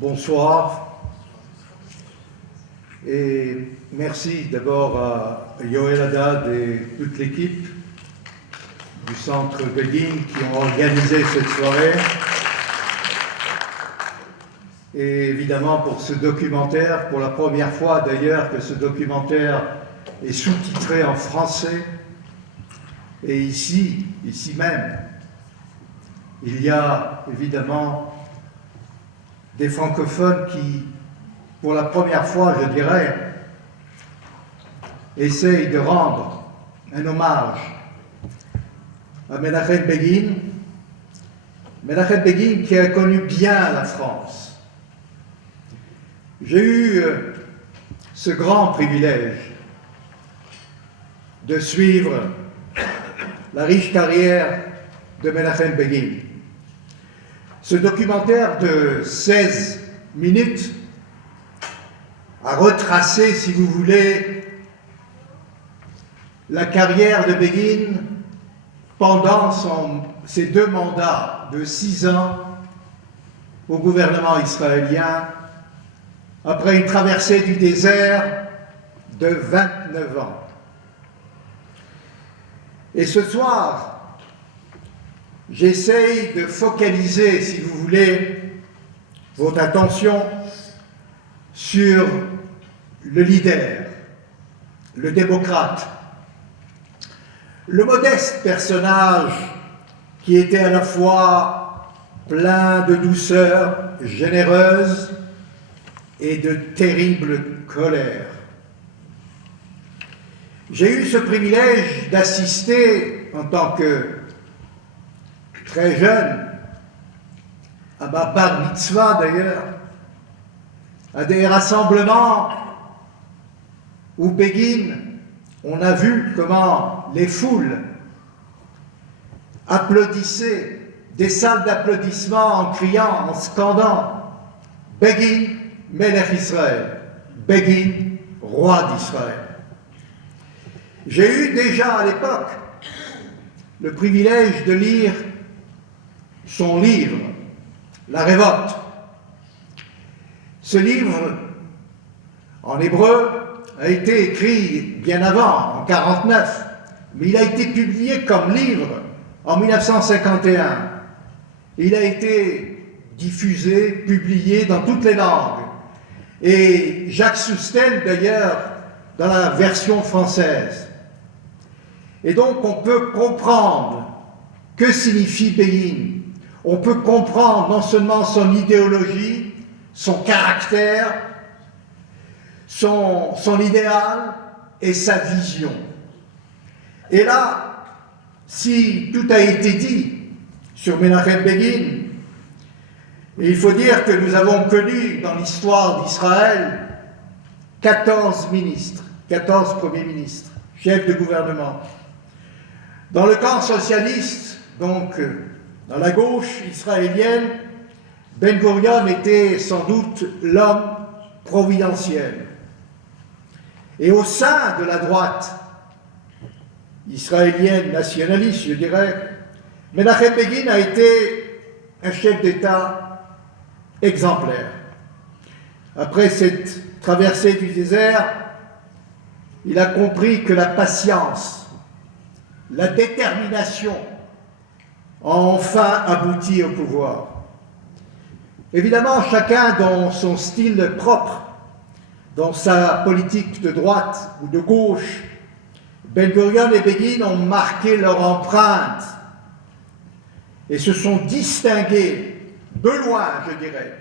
Bonsoir et merci d'abord à Yoel Haddad et toute l'équipe du Centre Begin qui ont organisé cette soirée et évidemment pour ce documentaire, pour la première fois d'ailleurs que ce documentaire est sous-titré en français et ici même, il y a évidemment des francophones qui, pour la première fois, je dirais, essayent de rendre un hommage à Menachem Begin. Menachem Begin qui a connu bien la France. J'ai eu ce grand privilège de suivre la riche carrière de Menachem Begin. Ce documentaire de 16 minutes a retracé, si vous voulez, la carrière de Begin pendant ses 2 mandats de 6 ans au gouvernement israélien, après une traversée du désert de 29 ans. Et ce soir, j'essaye de focaliser, si vous voulez, votre attention sur le leader, le démocrate, le modeste personnage qui était à la fois plein de douceur généreuse et de terrible colère. J'ai eu ce privilège d'assister en tant que très jeune, à ma bar mitzvah d'ailleurs, à des rassemblements où Begin, on a vu comment les foules applaudissaient, des salles d'applaudissements en criant, en scandant « Begin, Melech Israël »,« Begin, roi d'Israël ». J'ai eu déjà à l'époque le privilège de lire son livre, La Révolte. Ce livre, en hébreu, a été écrit bien avant, en 1949, mais il a été publié comme livre en 1951. Il a été diffusé, publié dans toutes les langues. Et Jacques Soustelle, d'ailleurs, dans la version française. Et donc, on peut comprendre que signifie Begin. On peut comprendre non seulement son idéologie, son caractère, son idéal et sa vision. Et là, si tout a été dit sur Menachem Begin, il faut dire que nous avons connu dans l'histoire d'Israël 14 ministres, 14 premiers ministres, chefs de gouvernement. Dans le camp socialiste, donc dans la gauche israélienne, Ben Gurion était sans doute l'homme providentiel. Et au sein de la droite israélienne nationaliste, je dirais, Menachem Begin a été un chef d'État exemplaire. Après cette traversée du désert, il a compris que la patience, la détermination ont enfin abouti au pouvoir. Évidemment, chacun dans son style propre, dans sa politique de droite ou de gauche, Ben Gurion et Begin ont marqué leur empreinte et se sont distingués de loin, je dirais,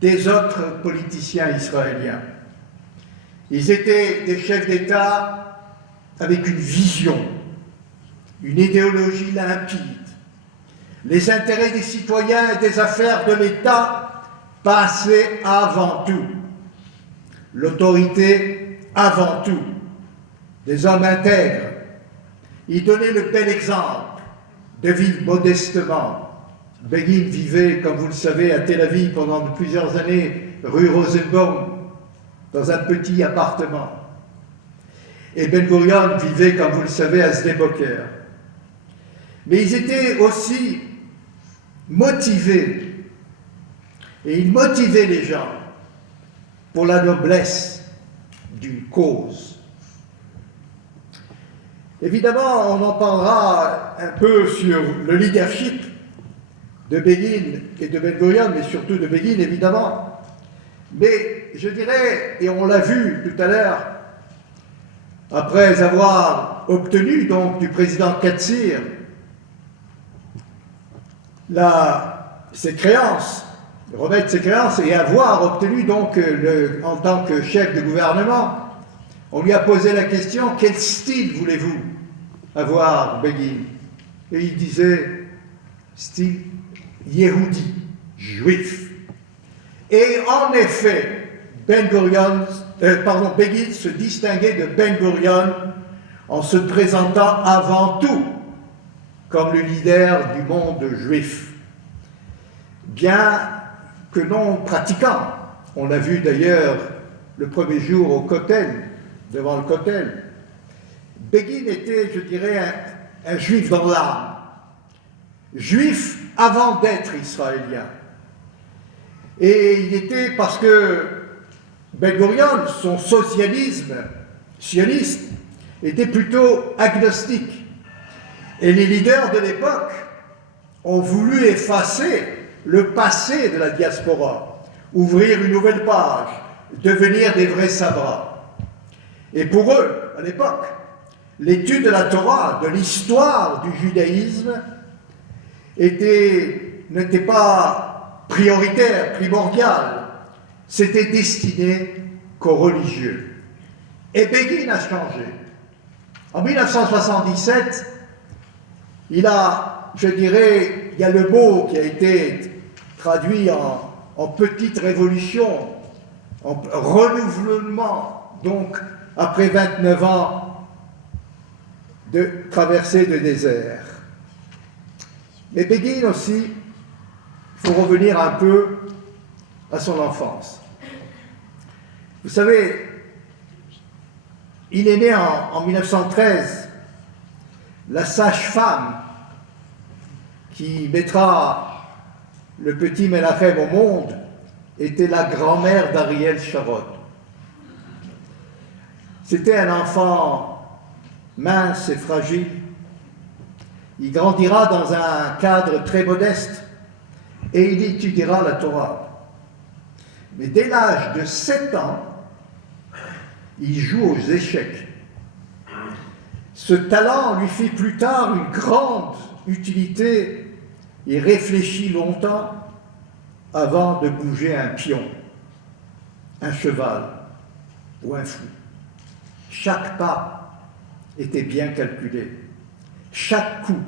des autres politiciens israéliens. Ils étaient des chefs d'État avec une vision, une idéologie limpide. Les intérêts des citoyens et des affaires de l'État passaient avant tout. L'autorité avant tout. Des hommes intègres. Ils donnaient le bel exemple de vivre modestement. Begin vivait, comme vous le savez, à Tel Aviv pendant plusieurs années, rue Rosenbaum, dans un petit appartement. Et Ben Gurion vivait, comme vous le savez, à Sde-Boker. Mais ils étaient aussi motivés Et il motivait les gens pour la noblesse d'une cause. Évidemment, on en parlera un peu sur le leadership de Begin et de Ben-Gurion, mais surtout de Begin, évidemment. Mais je dirais, et on l'a vu tout à l'heure, après avoir obtenu donc du président Katsir ses créances, remettre ses créances et avoir obtenu donc en tant que chef de gouvernement, on lui a posé la question, quel style voulez-vous avoir, Begin? Et il disait, style Yehudi, juif. Et en effet, Begin se distinguait de Ben-Gurion en se présentant avant tout comme le leader du monde juif. Bien que non pratiquant, on l'a vu d'ailleurs le premier jour au Kotel, devant le Kotel, Begin était, je dirais, un juif dans l'âme, juif avant d'être israélien. Et il était parce que Ben-Gurion, son socialisme sioniste, était plutôt agnostique. Et les leaders de l'époque ont voulu effacer le passé de la diaspora, ouvrir une nouvelle page, devenir des vrais sabbats. Et pour eux, à l'époque, l'étude de la Torah, de l'histoire du judaïsme, n'était pas prioritaire, primordial, c'était destiné qu'aux religieux. Et Begin a changé. En 1977, il y a le mot qui a été traduit en petite révolution, en renouvellement, donc après 29 ans de traversée de désert. Mais Begin aussi, il faut revenir un peu à son enfance. Vous savez, il est né en 1913. La sage-femme qui mettra le petit Menachem au monde était la grand-mère d'Ariel Sharon. C'était un enfant mince et fragile. Il grandira dans un cadre très modeste et il étudiera la Torah. Mais dès l'âge de 7 ans, il joue aux échecs. Ce talent lui fit plus tard une grande utilité. Il réfléchit longtemps avant de bouger un pion, un cheval ou un fou. Chaque pas était bien calculé. Chaque coup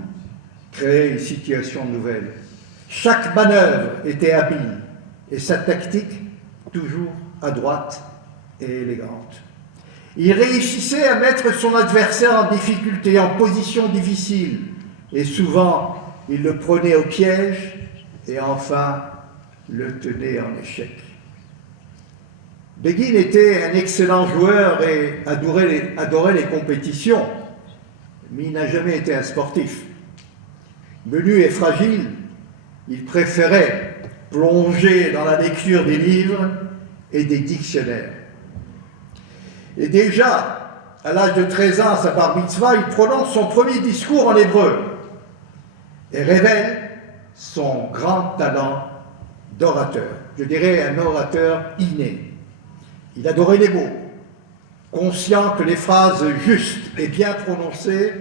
créait une situation nouvelle. Chaque manœuvre était habile et sa tactique toujours adroite et élégante. Il réussissait à mettre son adversaire en difficulté, en position difficile, et souvent il le prenait au piège et enfin le tenait en échec. Begin était un excellent joueur et adorait les compétitions, mais il n'a jamais été un sportif. Menu et fragile, il préférait plonger dans la lecture des livres et des dictionnaires. Et déjà, à l'âge de 13 ans, à sa bar mitzvah, il prononce son premier discours en hébreu et révèle son grand talent d'orateur. Je dirais un orateur inné. Il adorait les mots, conscient que les phrases justes et bien prononcées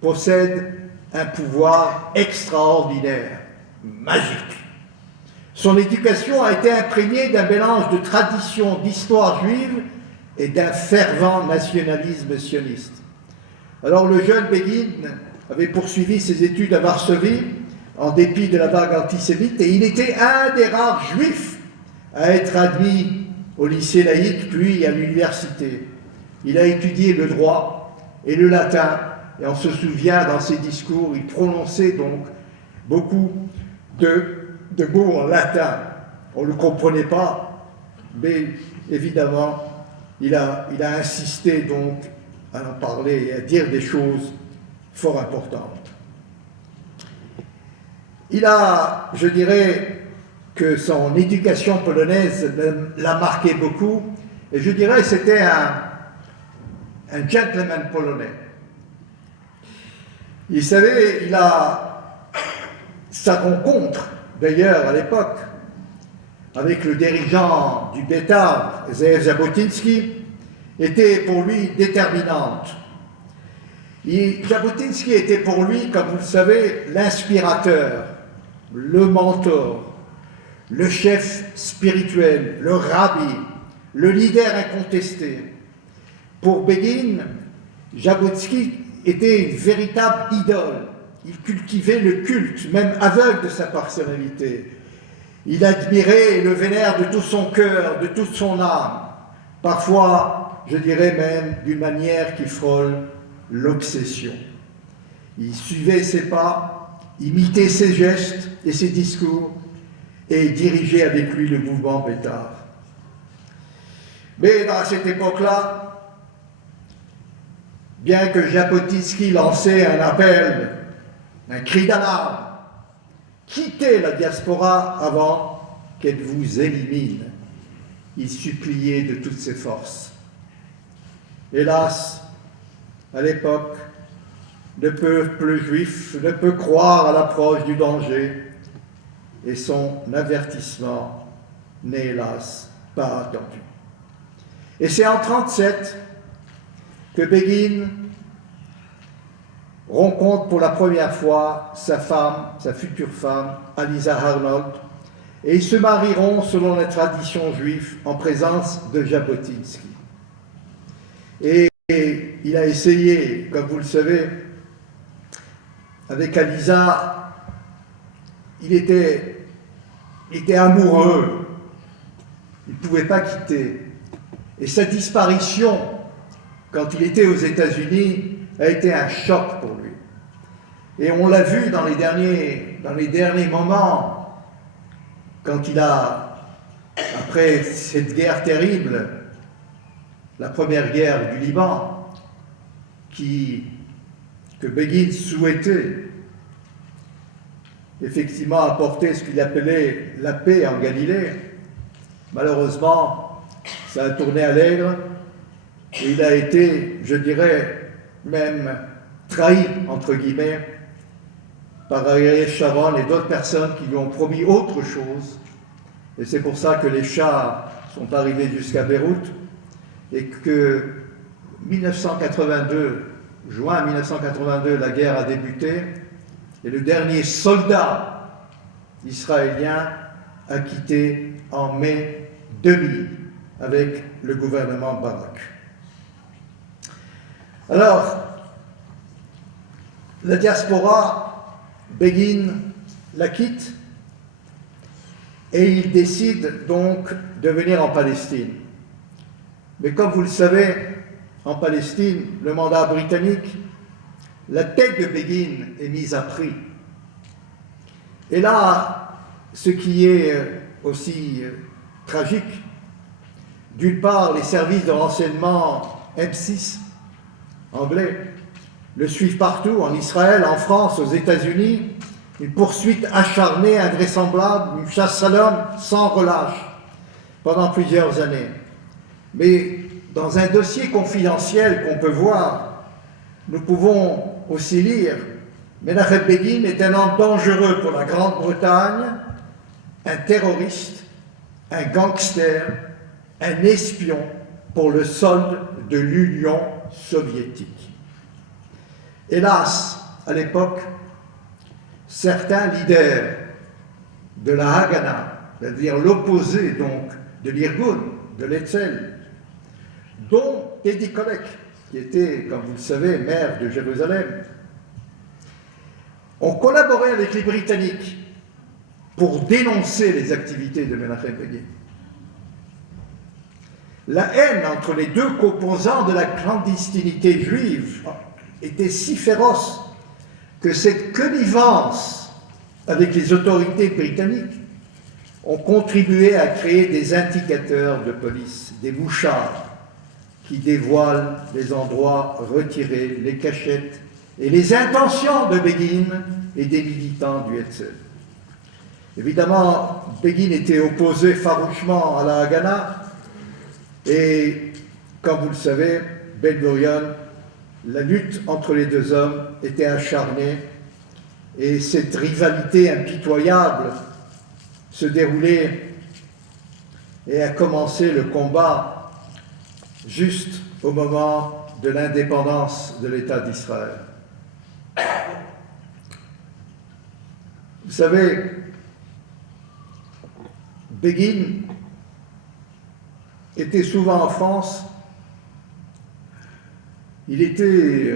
possèdent un pouvoir extraordinaire, magique. Son éducation a été imprégnée d'un mélange de tradition, d'histoire juive et d'un fervent nationalisme sioniste. Alors le jeune Begin avait poursuivi ses études à Varsovie en dépit de la vague antisémite et il était un des rares juifs à être admis au lycée laïque puis à l'université. Il a étudié le droit et le latin et on se souvient dans ses discours, il prononçait donc beaucoup de mots en latin. On ne le comprenait pas, mais évidemment, il a insisté donc à en parler et à dire des choses fort importantes. Il a, je dirais, que son éducation polonaise l'a marqué beaucoup. Et je dirais que c'était un gentleman polonais. Vous savez, il a sa rencontre, d'ailleurs, à l'époque, avec le dirigeant du Betar, Zéev Jabotinsky, était pour lui déterminante. Jabotinsky était pour lui, comme vous le savez, l'inspirateur, le mentor, le chef spirituel, le rabbi, le leader incontesté. Pour Begin, Jabotinsky était une véritable idole. Il cultivait le culte, même aveugle de sa personnalité. Il admirait et le vénère de tout son cœur, de toute son âme. Parfois, je dirais même d'une manière qui frôle l'obsession. Il suivait ses pas, imitait ses gestes et ses discours et dirigeait avec lui le mouvement Betar. Mais à cette époque-là, bien que Jabotinsky lançait un appel, un cri d'alarme, quittez la diaspora avant qu'elle vous élimine, il suppliait de toutes ses forces. Hélas, à l'époque, le peuple juif ne peut croire à l'approche du danger et son avertissement n'est hélas pas attendu. Et c'est en 1937 que Begin rencontre pour la première fois sa femme, sa future femme, Aliza Arnold, et ils se marieront selon la tradition juive en présence de Jabotinsky. Et il a essayé, comme vous le savez, avec Aliza, il était amoureux, il ne pouvait pas quitter. Et sa disparition, quand il était aux États-Unis, a été un choc pour lui. Et on l'a vu dans les derniers moments, quand il a, après cette guerre terrible, la première guerre du Liban, que Begin souhaitait effectivement apporter ce qu'il appelait la paix en Galilée. Malheureusement, ça a tourné à l'aigre et il a été, je dirais, même trahi, entre guillemets, par Ariel Sharon et d'autres personnes qui lui ont promis autre chose. Et c'est pour ça que les chars sont arrivés jusqu'à Beyrouth et que 1982, juin 1982, la guerre a débuté et le dernier soldat israélien a quitté en mai 2000 avec le gouvernement Barak. Alors, la diaspora, Begin la quitte et il décide donc de venir en Palestine. Mais comme vous le savez, en Palestine, le mandat britannique, la tête de Begin est mise à prix. Et là, ce qui est aussi tragique, d'une part, les services de renseignement M6 anglais le suivent partout, en Israël, en France, aux États-Unis, une poursuite acharnée, invraisemblable, une chasse à l'homme sans relâche pendant plusieurs années. Mais dans un dossier confidentiel qu'on peut voir, nous pouvons aussi lire « Menachem Begin est un homme dangereux pour la Grande-Bretagne, un terroriste, un gangster, un espion pour le solde de l'Union soviétique. » Hélas, à l'époque, certains leaders de la Haganah, c'est-à-dire l'opposé donc de l'Irgun, de l'Etzel, dont Teddy Kollek, qui était, comme vous le savez, maire de Jérusalem, ont collaboré avec les Britanniques pour dénoncer les activités de Menachem Begin. La haine entre les deux composants de la clandestinité juive était si féroce que cette connivence avec les autorités britanniques ont contribué à créer des indicateurs de police, des mouchards, qui dévoilent les endroits retirés, les cachettes et les intentions de Begin et des militants du Hetzel. Évidemment, Begin était opposé farouchement à la Haganah, et comme vous le savez, Ben Gurion, la lutte entre les deux hommes était acharnée, et cette rivalité impitoyable se déroulait et a commencé le combat juste au moment de l'indépendance de l'État d'Israël. Vous savez, Begin était souvent en France. Il était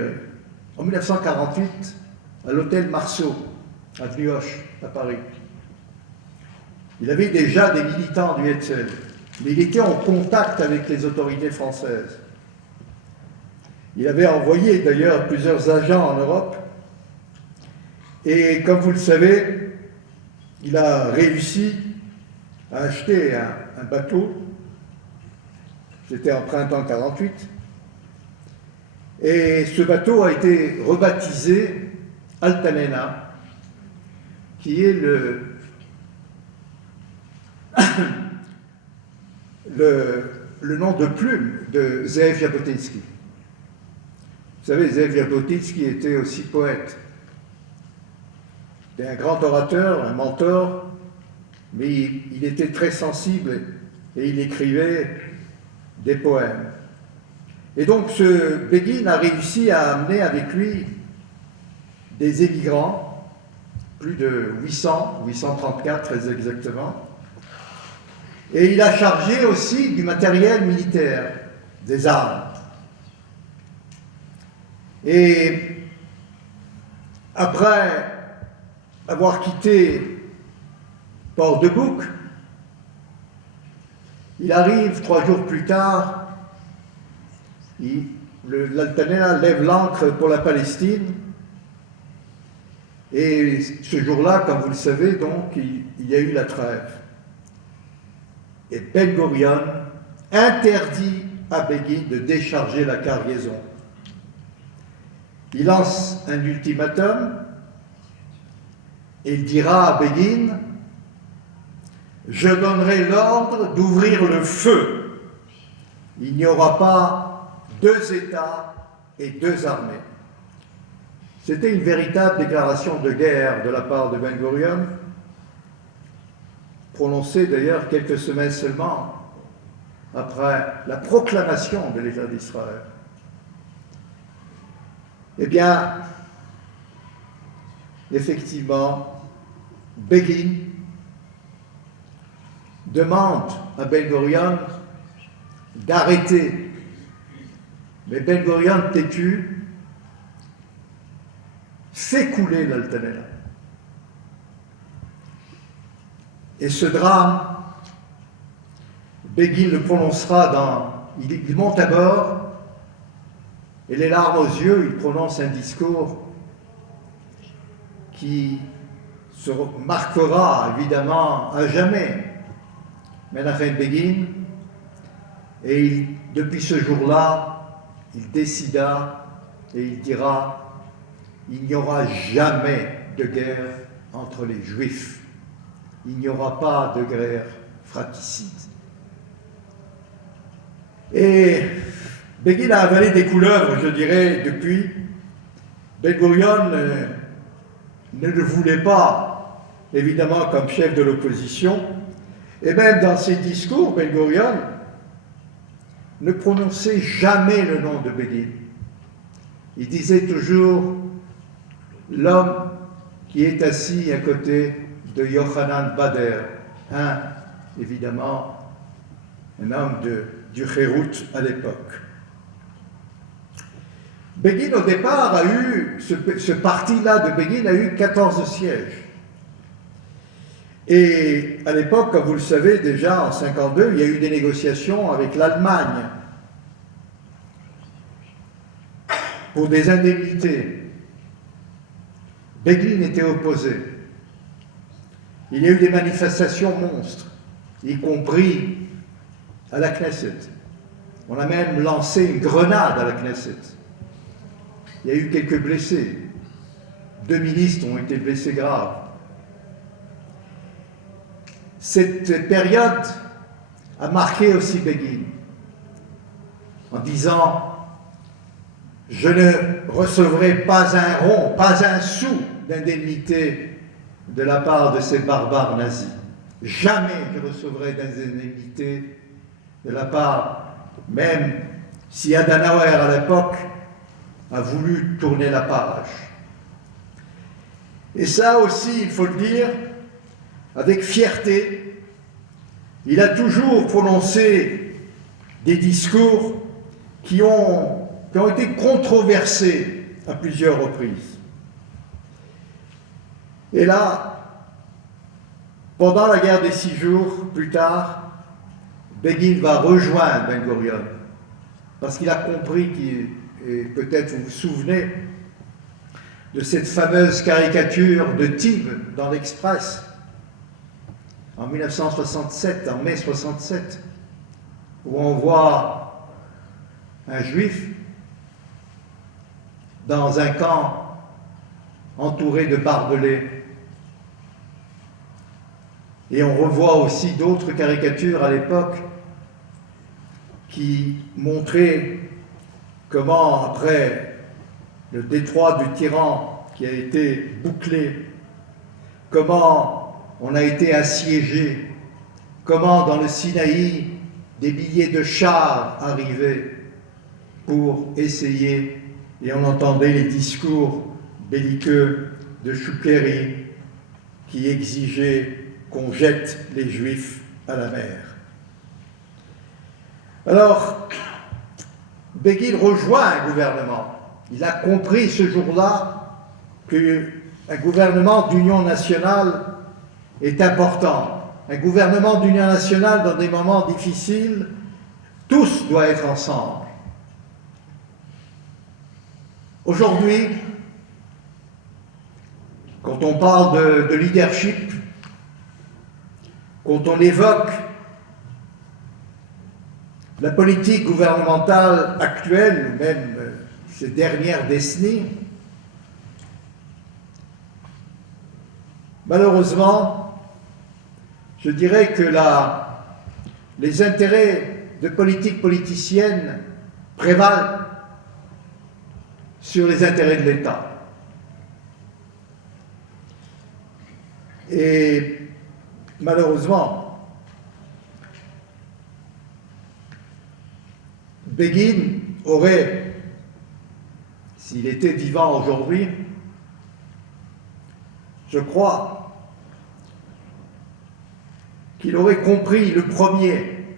en 1948 à l'hôtel Marceau, à Brioche, à Paris. Il avait déjà des militants du Hetzel, mais il était en contact avec les autorités françaises. Il avait envoyé d'ailleurs plusieurs agents en Europe, et comme vous le savez, il a réussi à acheter un bateau, c'était en printemps 1948, et ce bateau a été rebaptisé Altanena, qui est le nom de plume de Zeev Jabotinsky. Vous savez, Zeev Jabotinsky était aussi poète. C'était un grand orateur, un mentor, mais il était très sensible et il écrivait des poèmes. Et donc ce Begin a réussi à amener avec lui des émigrants, plus de 834 très exactement, et il a chargé aussi du matériel militaire, des armes. Et après avoir quitté Port-de-Bouc, il arrive 3 jours plus tard, l'Altanena lève l'ancre pour la Palestine, et ce jour-là, comme vous le savez, donc, il y a eu la trêve. Et Ben Gurion interdit à Begin de décharger la cargaison. Il lance un ultimatum et il dira à Begin: je donnerai l'ordre d'ouvrir le feu. Il n'y aura pas 2 États et 2 armées. C'était une véritable déclaration de guerre de la part de Ben Gurion, prononcée d'ailleurs quelques semaines seulement après la proclamation de l'État d'Israël. Eh bien, effectivement, Begin demande à Ben Gurion d'arrêter. Mais Ben Gurion, têtu, fait couler l'Altanena. Et ce drame, Begin le prononcera il monte à bord, et les larmes aux yeux, il prononce un discours qui se marquera évidemment à jamais Menachem Begin, et depuis ce jour-là, il décida et il dira: il n'y aura jamais de guerre entre les Juifs. Il n'y aura pas de guerre fratricide. Et Begin a avalé des couleuvres, je dirais, depuis. Ben Gurion ne le voulait pas, évidemment, comme chef de l'opposition. Et même dans ses discours, Ben Gurion ne prononçait jamais le nom de Begin. Il disait toujours l'homme qui est assis à côté de Yochanan Bader, évidemment, un homme du Hérout à l'époque. Begin, au départ, ce parti-là de Begin a eu 14 sièges. Et à l'époque, comme vous le savez, déjà en 1952, il y a eu des négociations avec l'Allemagne pour des indemnités. Begin était opposé. Il y a eu des manifestations monstres, y compris à la Knesset. On a même lancé une grenade à la Knesset. Il y a eu quelques blessés. 2 ministres ont été blessés graves. cette période a marqué aussi Begin, en disant « Je ne recevrai pas un rond, pas un sou d'indemnité de la part de ces barbares nazis. Jamais je recevrai d'indemnité de la part, même si Adenauer à l'époque a voulu tourner la page. » Et ça aussi, il faut le dire, avec fierté, il a toujours prononcé des discours qui ont été controversés à plusieurs reprises. Et là, pendant la guerre des 6 jours, plus tard, Begin va rejoindre Ben Gurion, parce qu'il a compris et peut-être vous vous souvenez de cette fameuse caricature de Tim dans l'Express, en 1967, en mai 67, où on voit un juif dans un camp entouré de barbelés. Et on revoit aussi d'autres caricatures à l'époque qui montraient comment, après le détroit du tyran qui a été bouclé, comment on a été assiégé, comment dans le Sinaï, des milliers de chars arrivaient pour essayer, et on entendait les discours belliqueux de Choukéry qui exigeaient qu'on jette les Juifs à la mer. Alors, Begin rejoint un gouvernement. Il a compris ce jour-là qu'un gouvernement d'union nationale est important. Un gouvernement d'union nationale dans des moments difficiles, tous doivent être ensemble. Aujourd'hui, quand on parle de leadership, quand on évoque la politique gouvernementale actuelle, même ces dernières décennies, malheureusement, je dirais que les intérêts de politique politicienne prévalent sur les intérêts de l'État. Et malheureusement, Begin aurait, s'il était vivant aujourd'hui, je crois qu'il aurait compris le premier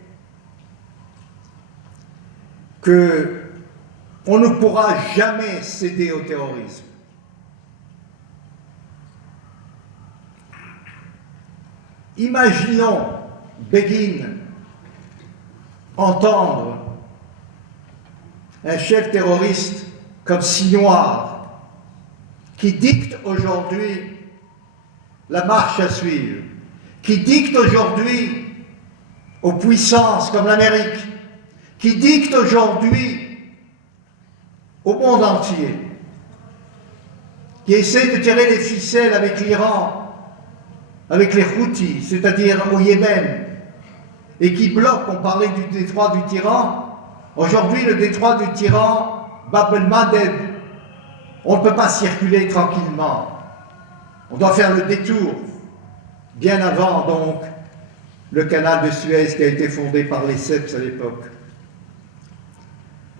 que on ne pourra jamais céder au terrorisme. Imaginons Begin entendre un chef terroriste comme Sinoir qui dicte aujourd'hui la marche à suivre, qui dicte aujourd'hui aux puissances comme l'Amérique, qui dicte aujourd'hui au monde entier, qui essaie de tirer les ficelles avec l'Iran, avec les Houthis, c'est-à-dire au Yémen, et qui bloque, on parlait du détroit du tyran, aujourd'hui le détroit du tyran, Bab el-Mandeb, on ne peut pas circuler tranquillement, on doit faire le détour, bien avant donc le canal de Suez qui a été fondé par les Seps à l'époque.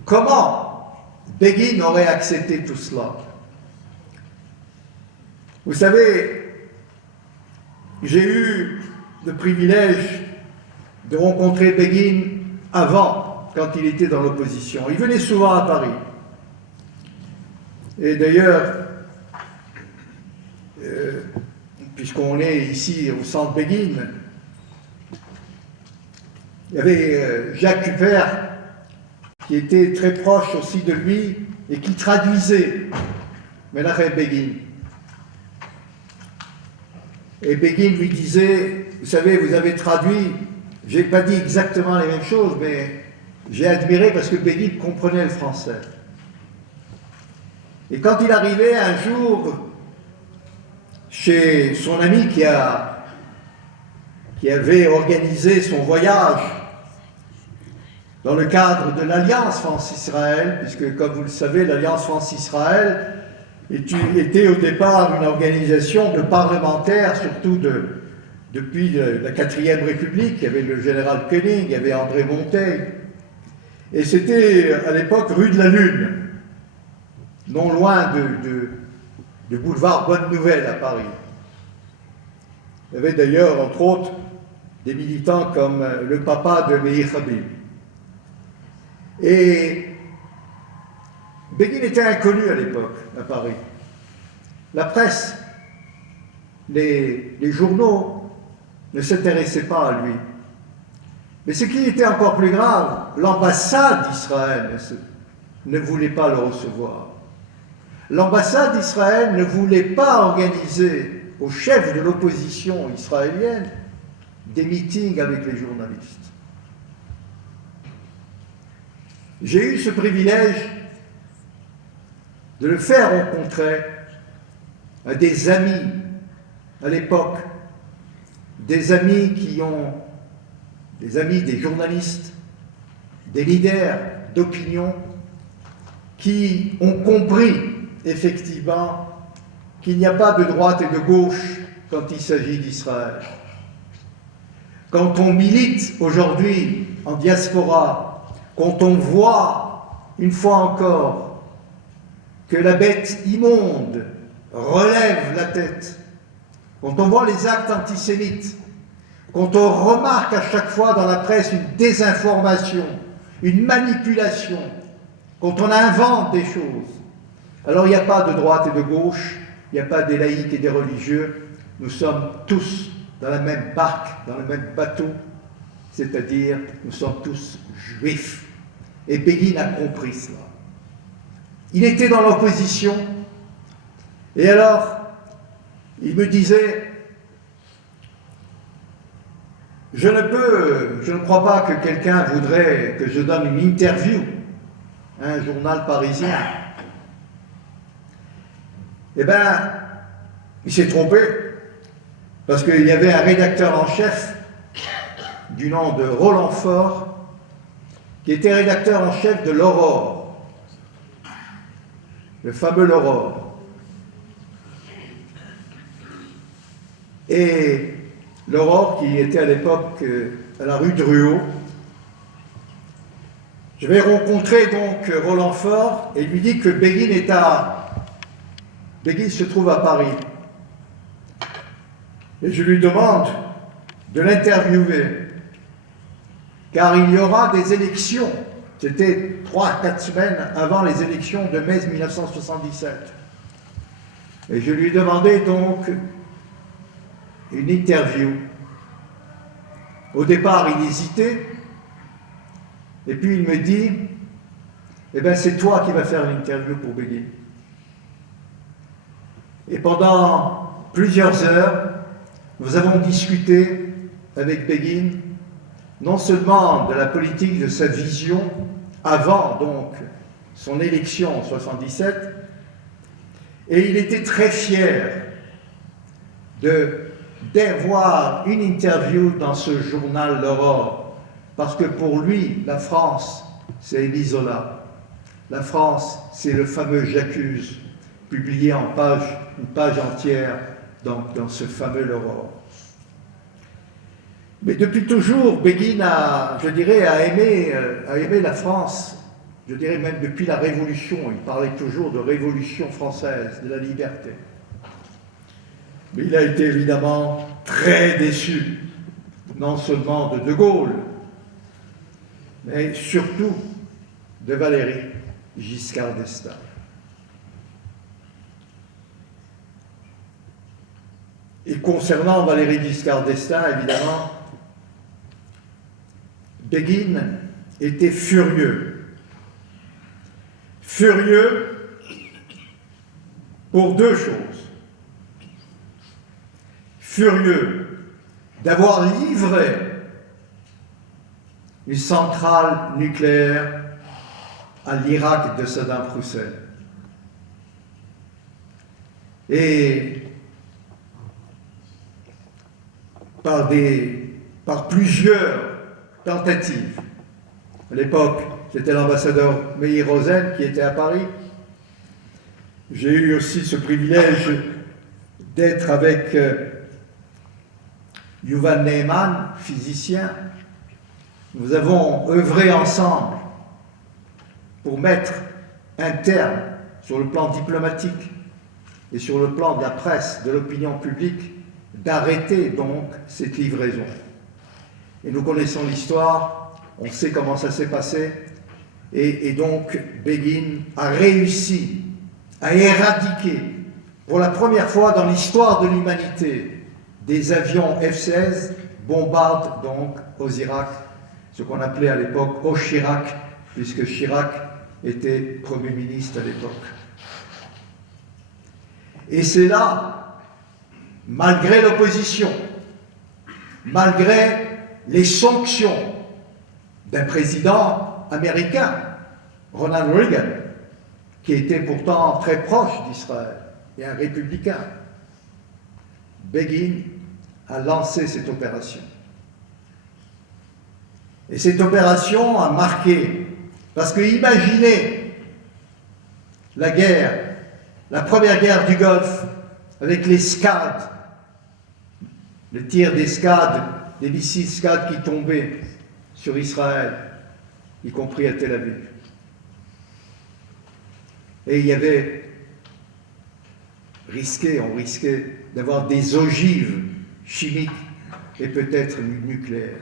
Comment Begin aurait accepté tout cela? Vous savez, j'ai eu le privilège de rencontrer Begin avant, quand il était dans l'opposition. Il venait souvent à Paris. Et d'ailleurs, puisqu'on est ici au centre Begin, il y avait Jacques Cupert qui était très proche aussi de lui et qui traduisait Menachem Begin. Et Begin lui disait, vous savez, vous avez traduit, je n'ai pas dit exactement les mêmes choses, mais j'ai admiré parce que Begin comprenait le français. Et quand il arrivait un jour chez son ami qui a qui avait organisé son voyage dans le cadre de l'Alliance France-Israël, puisque, comme vous le savez, l'Alliance France-Israël était au départ une organisation de parlementaires, surtout depuis la 4e République. Il y avait le général Koenig, il y avait André Monteil, et c'était à l'époque rue de la Lune, non loin du boulevard Bonne Nouvelle à Paris. Il y avait d'ailleurs, entre autres, des militants comme le papa de Meir Habib. Et Begin était inconnu à l'époque, à Paris. La presse, les journaux ne s'intéressaient pas à lui. Mais ce qui était encore plus grave, l'ambassade d'Israël ne voulait pas le recevoir. L'ambassade d'Israël ne voulait pas organiser au chef de l'opposition israélienne des meetings avec les journalistes. J'ai eu ce privilège de le faire rencontrer à des amis à l'époque, des amis des journalistes, des leaders d'opinion qui ont compris effectivement qu'il n'y a pas de droite et de gauche quand il s'agit d'Israël. Quand on milite aujourd'hui en diaspora, quand on voit une fois encore que la bête immonde relève la tête, quand on voit les actes antisémites, quand on remarque à chaque fois dans la presse une désinformation, une manipulation, quand on invente des choses, alors il n'y a pas de droite et de gauche, il n'y a pas des laïcs et des religieux, nous sommes tous dans la même barque, dans le même bateau, c'est-à-dire nous sommes tous juifs. Et Begin a compris cela. Il était dans l'opposition, et alors il me disait: je ne crois pas que quelqu'un voudrait que je donne une interview à un journal parisien. Eh bien, il s'est trompé, parce qu'il y avait un rédacteur en chef du nom de Roland Faure, qui était rédacteur en chef de l'Aurore, le fameux l'Aurore. Et l'Aurore, qui était à l'époque à la rue Drouot. Je vais rencontrer donc Roland Faure et lui dit que Begin se trouve à Paris. Et je lui demande de l'interviewer, car il y aura des élections. C'était 3-4 semaines avant les élections de mai 1977. Et je lui demandais donc une interview. Au départ, il hésitait, et puis il me dit: eh bien, c'est toi qui vas faire l'interview pour Begin. Et pendant plusieurs heures, nous avons discuté avec Begin, non seulement de la politique, de sa vision, avant donc son élection en 1977, et il était très fier d'avoir une interview dans ce journal L'Aurore, parce que pour lui, la France, c'est Émile Zola. La France, c'est le fameux J'accuse, publié en une page entière dans ce fameux L'Aurore. Mais depuis toujours, Begin a aimé la France, je dirais même depuis la Révolution. Il parlait toujours de Révolution française, de la liberté. Mais il a été évidemment très déçu, non seulement de Gaulle, mais surtout de Valéry Giscard d'Estaing. Et concernant Valéry Giscard d'Estaing, évidemment, Begin était furieux. Furieux pour deux choses. Furieux d'avoir livré une centrale nucléaire à l'Irak de Saddam Hussein. Et par des par plusieurs tentatives. À l'époque, c'était l'ambassadeur Meir Rosen qui était à Paris. J'ai eu aussi ce privilège d'être avec Yuval Ne'eman, physicien. Nous avons œuvré ensemble pour mettre un terme sur le plan diplomatique et sur le plan de la presse, de l'opinion publique, d'arrêter donc cette livraison. Et nous connaissons l'histoire, on sait comment ça s'est passé, et donc Begin a réussi à éradiquer, pour la première fois dans l'histoire de l'humanité, des avions F-16 bombardent donc aux Irak, ce qu'on appelait à l'époque au Chirac, puisque Chirac était Premier ministre à l'époque. Et c'est là, malgré l'opposition, malgré les sanctions d'un président américain, Ronald Reagan, qui était pourtant très proche d'Israël et un républicain, Begin a lancé cette opération. Et cette opération a marqué, parce que imaginez la guerre, la première guerre du Golfe, avec les Scad, le tir des Scad, des missiles Scad qui tombaient sur Israël, y compris à Tel Aviv. Et il y avait on risquait d'avoir des ogives chimiques et peut-être nucléaires.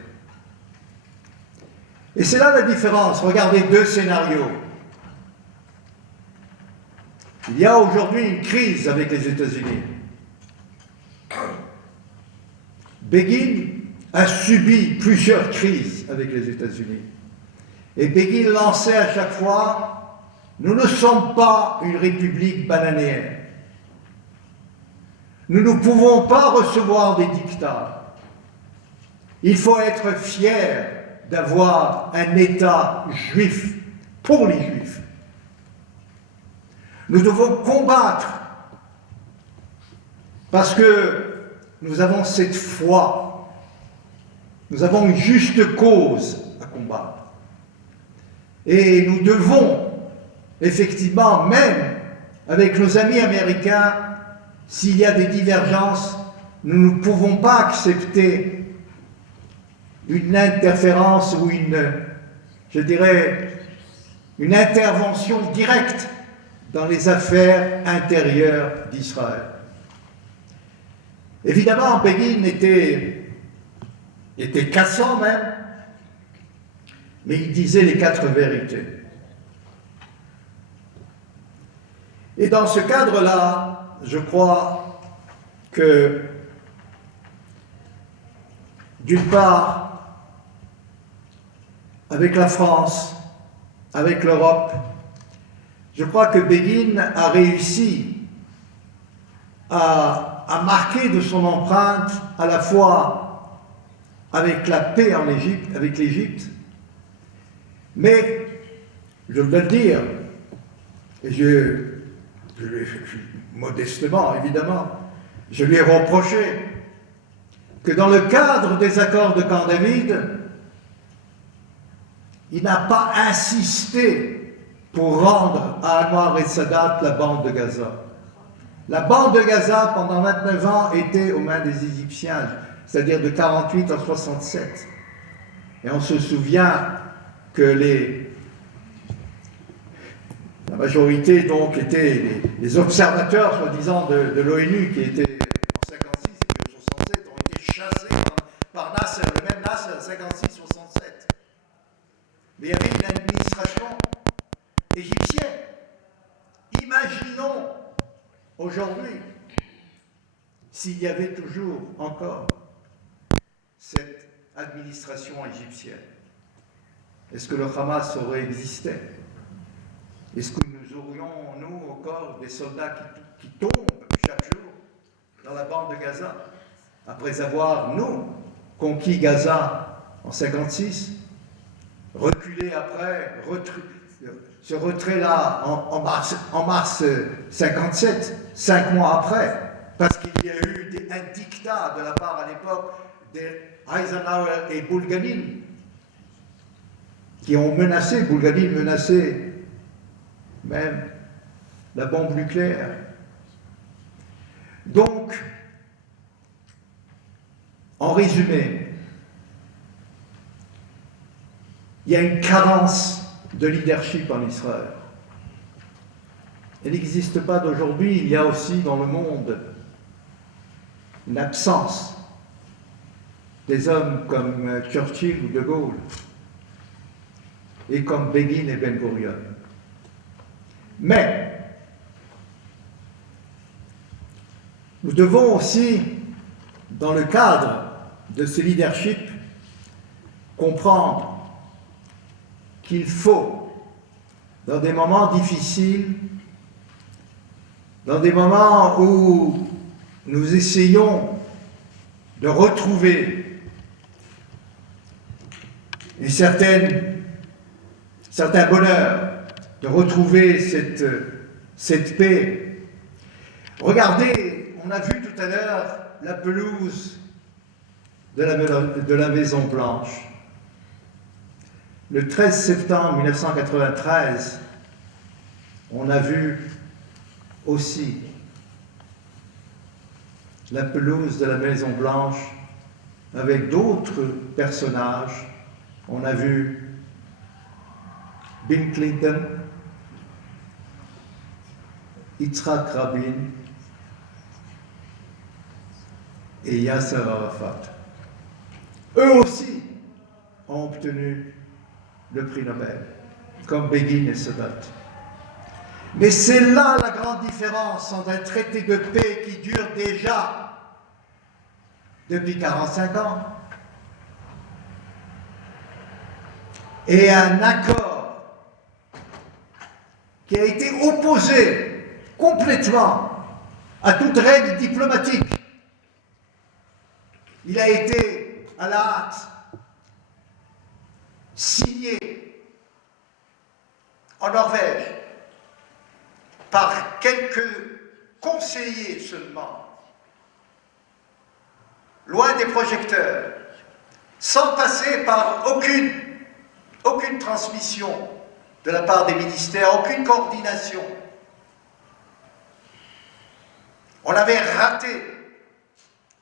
Et c'est là la différence. Regardez deux scénarios. Il y a aujourd'hui une crise avec les États-Unis. Begin a subi plusieurs crises avec les États-Unis. Et Begin lançait à chaque fois, nous ne sommes pas une république bananéenne. Nous ne pouvons pas recevoir des dictats. Il faut être fier d'avoir un État juif pour les Juifs. Nous devons combattre parce que nous avons cette foi, nous avons une juste cause à combattre. Et nous devons, effectivement, même avec nos amis américains, s'il y a des divergences, nous ne pouvons pas accepter une interférence ou une intervention directe dans les affaires intérieures d'Israël. Évidemment, Begin était cassant même, mais il disait les quatre vérités. Et dans ce cadre-là, je crois que, d'une part, avec la France, avec l'Europe, je crois que Begin a réussi à marquer de son empreinte à la fois avec la paix en Égypte, avec l'Égypte, mais, je dois le dire, et modestement évidemment, je lui ai reproché que dans le cadre des accords de Camp David, il n'a pas insisté pour rendre à Anwar et Sadat la bande de Gaza. La bande de Gaza, pendant 29 ans, était aux mains des Égyptiens, c'est-à-dire de 48 à 67. Et on se souvient que la majorité donc étaient les observateurs, soi-disant, de l'ONU qui étaient en 56 et en 67 ont été chassés par Nasser, le même Nasser, 56-67. Mais il y avait une administration égyptienne. Imaginons aujourd'hui s'il y avait toujours encore cette administration égyptienne. Est-ce que le Hamas aurait existé? Est-ce que nous aurions, nous, encore des soldats qui tombent chaque jour dans la bande de Gaza, après avoir, nous, conquis Gaza en 56, reculé après, ce retrait-là en mars 57, 5 mois après, parce qu'il y a eu un dictat de la part à l'époque Eisenhower et Bulganin, qui ont menacé, Bulganin menacé même la bombe nucléaire. Donc, en résumé, il y a une carence de leadership en Israël. Elle n'existe pas d'aujourd'hui, il y a aussi dans le monde une absence des hommes comme Churchill ou De Gaulle et comme Begin et Ben Gurion. Mais nous devons aussi, dans le cadre de ce leadership, comprendre qu'il faut, dans des moments difficiles, dans des moments où nous essayons de retrouver un certain bonheur, de retrouver cette paix. Regardez, on a vu tout à l'heure la pelouse de la Maison Blanche. Le 13 septembre 1993, on a vu aussi la pelouse de la Maison Blanche avec d'autres personnages. On a vu Bill Clinton, Yitzhak Rabin et Yasser Arafat. Eux aussi ont obtenu le prix Nobel, comme Begin et Sadat. Mais c'est là la grande différence entre un traité de paix qui dure déjà depuis 45 ans et un accord qui a été opposé complètement à toute règle diplomatique. Il a été à la hâte signé en Norvège par quelques conseillers seulement, loin des projecteurs, sans passer par aucune transmission de la part des ministères, aucune coordination. On avait raté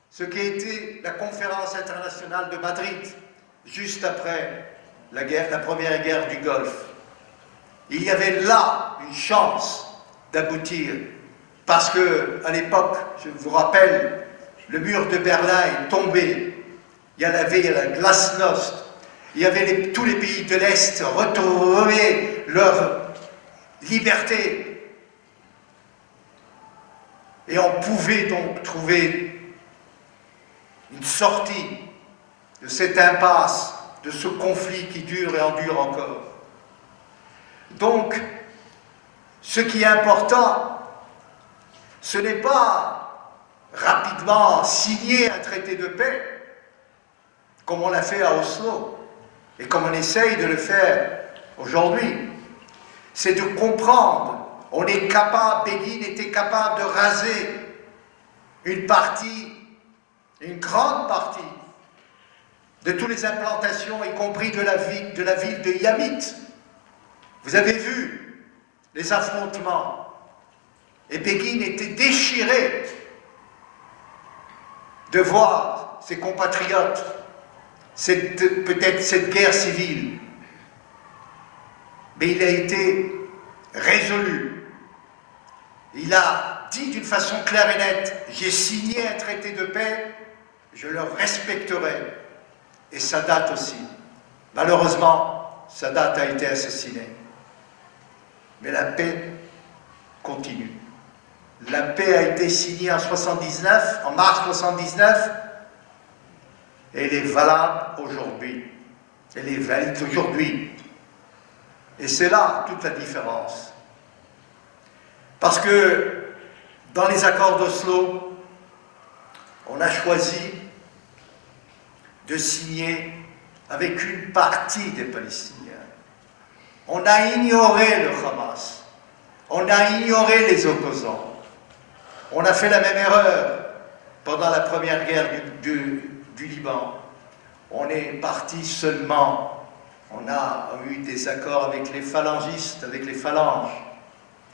ce qui a été la conférence internationale de Madrid, juste après la première guerre du Golfe. Il y avait là une chance d'aboutir, parce que à l'époque, je vous rappelle, le mur de Berlin est tombé. Il y avait la glasnost. Il y avait tous les pays de l'Est retrouvaient leur liberté. Et on pouvait donc trouver une sortie de cette impasse, de ce conflit qui dure et endure encore. Donc, ce qui est important, ce n'est pas rapidement signer un traité de paix, comme on l'a fait à Oslo, et comme on essaye de le faire aujourd'hui. C'est de comprendre, on est capable, Begin était capable de raser une grande partie, de toutes les implantations, y compris de la ville de Yamit. Vous avez vu les affrontements. Et Begin était déchiré de voir ses compatriotes, peut-être cette guerre civile. Mais il a été résolu. Il a dit d'une façon claire et nette, j'ai signé un traité de paix, je le respecterai. Et Sadat aussi. Malheureusement, Sadat a été assassiné. Mais la paix continue. La paix a été signée en mars 1979, et elle est valable aujourd'hui. Elle est valide aujourd'hui. Et c'est là toute la différence. Parce que dans les accords d'Oslo, on a choisi de signer avec une partie des Palestiniens. On a ignoré le Hamas. On a ignoré les opposants. On a fait la même erreur pendant la première guerre du Liban. on est parti seulement, on a eu des accords avec les phalangistes, avec les phalanges,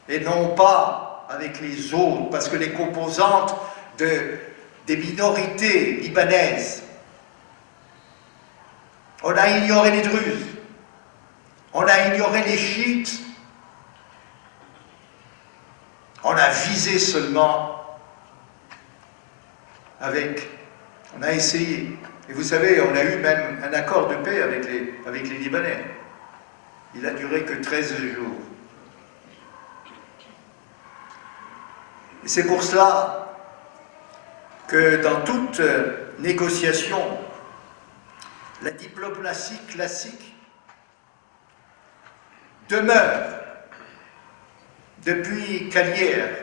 et non pas avec les autres, parce que les composantes des minorités libanaises, on a ignoré les Druzes, on a ignoré les chiites, on a visé seulement on a essayé. Et vous savez, on a eu même un accord de paix avec les Libanais. Il a duré que 13 jours. Et c'est pour cela que dans toute négociation, la diplomatie classique demeure, depuis Calière,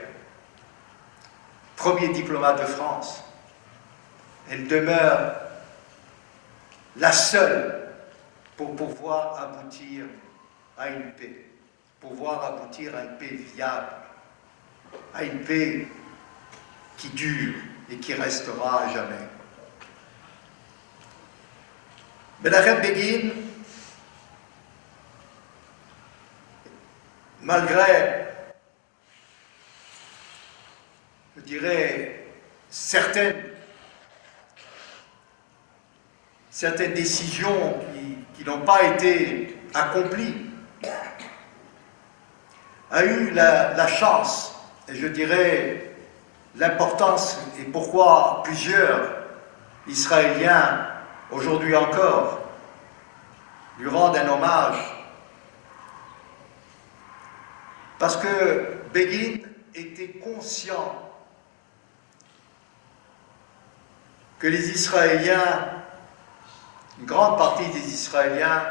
premier diplomate de France, elle demeure la seule pour pouvoir aboutir à une paix, pouvoir aboutir à une paix viable, à une paix qui dure et qui restera à jamais. Menachem Begin, malgré, je dirais, certaines décisions qui n'ont pas été accomplies, a eu la chance, et je dirais l'importance, et pourquoi plusieurs Israéliens, aujourd'hui encore, lui rendent un hommage, parce que Begin était conscient que les Israéliens, une grande partie des Israéliens,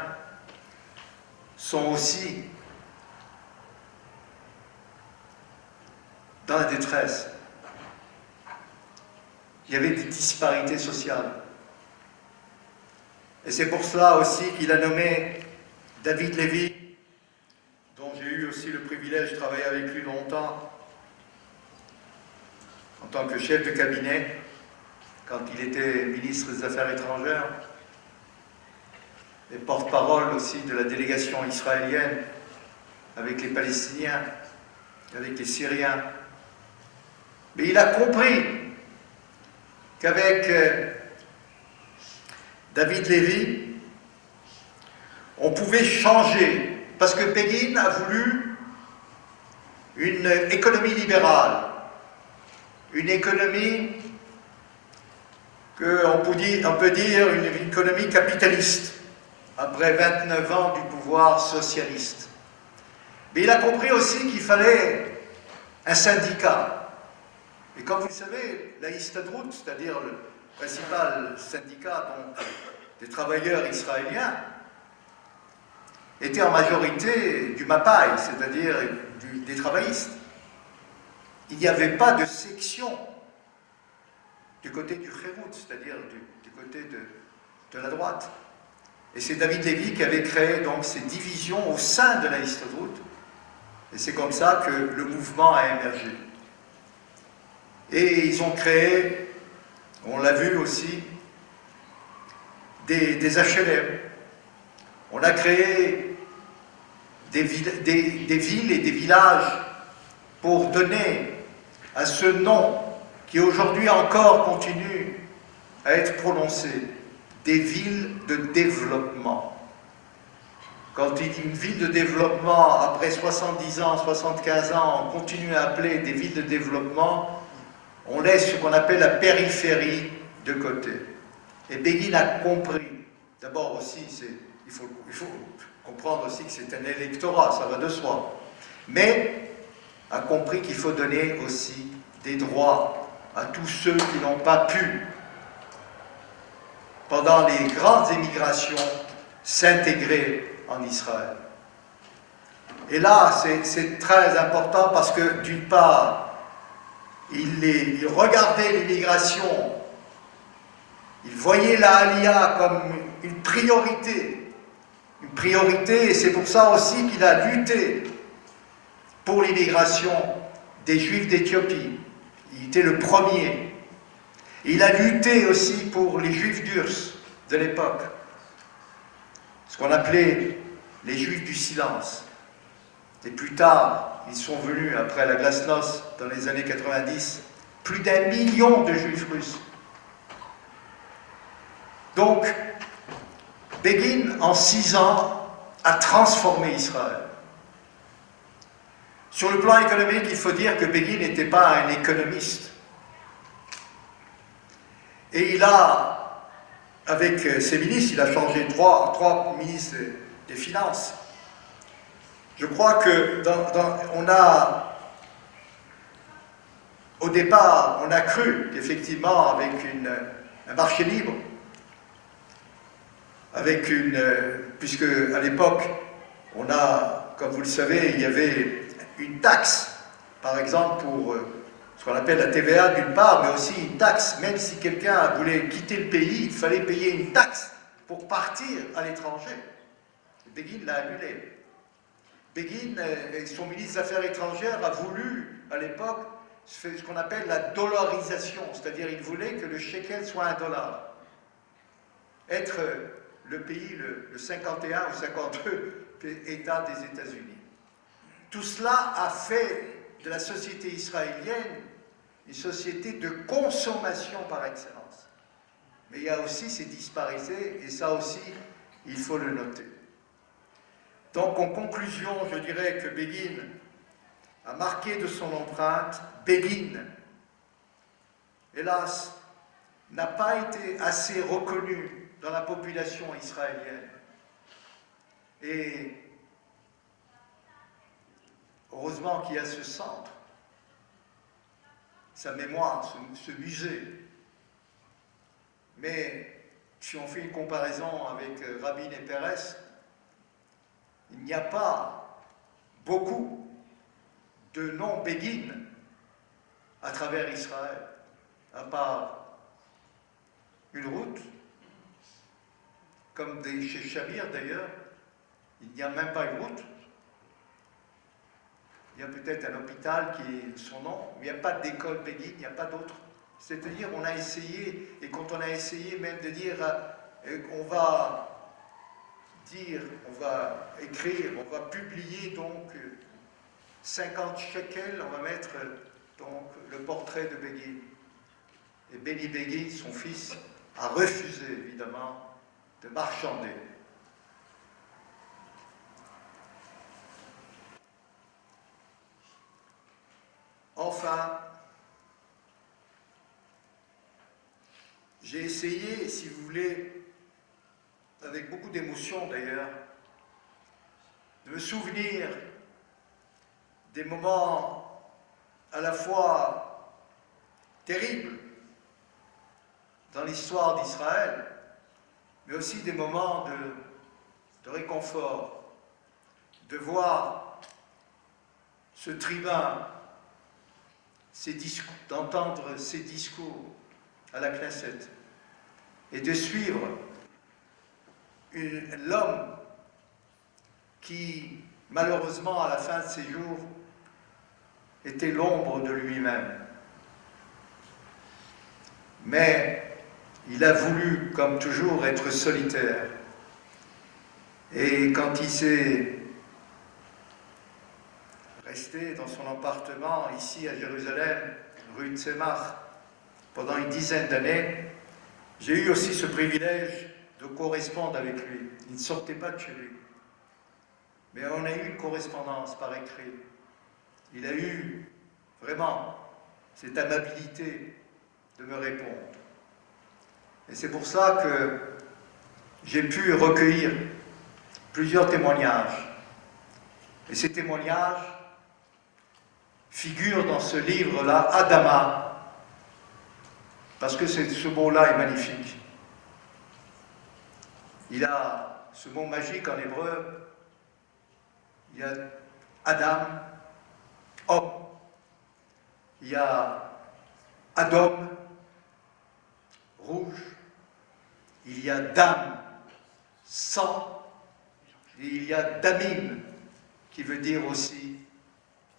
sont aussi dans la détresse. Il y avait des disparités sociales. Et c'est pour cela aussi qu'il a nommé David Lévy, dont j'ai eu aussi le privilège de travailler avec lui longtemps, en tant que chef de cabinet, quand il était ministre des Affaires étrangères, et porte-parole aussi de la délégation israélienne avec les Palestiniens, avec les Syriens. Mais il a compris qu'avec David Lévy, on pouvait changer, parce que Begin a voulu une économie libérale, une économie qu'on peut dire une économie capitaliste, après 29 ans du pouvoir socialiste. Mais il a compris aussi qu'il fallait un syndicat. Et comme vous le savez, la Histadrout, c'est-à-dire le principal syndicat des travailleurs israéliens, était en majorité du Mapai, c'est-à-dire des travaillistes. Il n'y avait pas de section du côté du Khérout, c'est-à-dire du côté de la droite. Et c'est David Lévy qui avait créé donc ces divisions au sein de la Histadrout. Et c'est comme ça que le mouvement a émergé. Et ils ont créé, on l'a vu aussi, des HLM. On a créé des villes et des villages pour donner à ce nom qui aujourd'hui encore continue à être prononcé, des villes de développement. Quand il dit une ville de développement, après 70 ans, 75 ans, on continue à appeler des villes de développement, on laisse ce qu'on appelle la périphérie de côté. Et Begin a compris, d'abord aussi, il faut comprendre aussi que c'est un électorat, ça va de soi, mais a compris qu'il faut donner aussi des droits à tous ceux qui n'ont pas pu, pendant les grandes émigrations, s'intégrer en Israël. Et là, c'est très important parce que, d'une part, il regardait l'immigration, il voyait la Aliyah comme une priorité, et c'est pour ça aussi qu'il a lutté pour l'immigration des Juifs d'Éthiopie. Il était le premier. Il a lutté aussi pour les Juifs d'Urs, de l'époque, ce qu'on appelait les Juifs du silence. Et plus tard, ils sont venus, après la glasnost, dans les années 90, plus d'1 million de Juifs russes. Donc, Begin, en 6 ans, a transformé Israël. Sur le plan économique, il faut dire que Begin n'était pas un économiste. Et il a, avec ses ministres, il a changé trois ministres des Finances. Je crois que au départ, on a cru qu'effectivement, avec un marché libre, puisque à l'époque, comme vous le savez, il y avait une taxe, par exemple, pour ce qu'on appelle la TVA d'une part, mais aussi une taxe, même si quelqu'un voulait quitter le pays, il fallait payer une taxe pour partir à l'étranger. Begin l'a annulé. Begin, son ministre des Affaires étrangères, a voulu, à l'époque, ce qu'on appelle la dollarisation, c'est-à-dire il voulait que le shekel soit $1. Être le pays, le 51 ou 52 État des États-Unis. Tout cela a fait de la société israélienne une société de consommation par excellence. Mais il y a aussi ces disparités, et ça aussi, il faut le noter. Donc, en conclusion, je dirais que Begin a marqué de son empreinte. Begin, hélas, n'a pas été assez reconnu dans la population israélienne. Et heureusement qu'il y a ce centre, sa mémoire, ce musée. Mais si on fait une comparaison avec Rabin et Peres, il n'y a pas beaucoup de noms Begin à travers Israël, à part une route, comme chez Shamir d'ailleurs, il n'y a même pas une route. Il y a peut-être un hôpital qui est son nom, mais il n'y a pas d'école Begin, il n'y a pas d'autre. C'est-à-dire, on a essayé, et quand on a essayé même de dire, on va écrire, on va publier donc 50 shekels, on va mettre donc le portrait de Begin. Et Benny Begin, son fils, a refusé évidemment de marchander. Enfin, j'ai essayé, si vous voulez, avec beaucoup d'émotion d'ailleurs, de me souvenir des moments à la fois terribles dans l'histoire d'Israël, mais aussi des moments de réconfort, de voir ce tribun, d'entendre ses discours à la Knesset, et de suivre l'homme qui, malheureusement, à la fin de ses jours, était l'ombre de lui-même. Mais il a voulu, comme toujours, être solitaire. Et quand il s'est resté dans son appartement, ici à Jérusalem, rue de Tzemach, pendant une dizaine d'années, j'ai eu aussi ce privilège de correspondre avec lui. Il ne sortait pas de chez lui. Mais on a eu une correspondance par écrit. Il a eu vraiment cette amabilité de me répondre. Et c'est pour ça que j'ai pu recueillir plusieurs témoignages. Et ces témoignages figurent dans ce livre-là, Adama, parce que ce mot-là est magnifique. Il a ce mot magique en hébreu, il y a Adam, homme, il y a Adom, rouge, il y a Dam, sang, et il y a Damim, qui veut dire aussi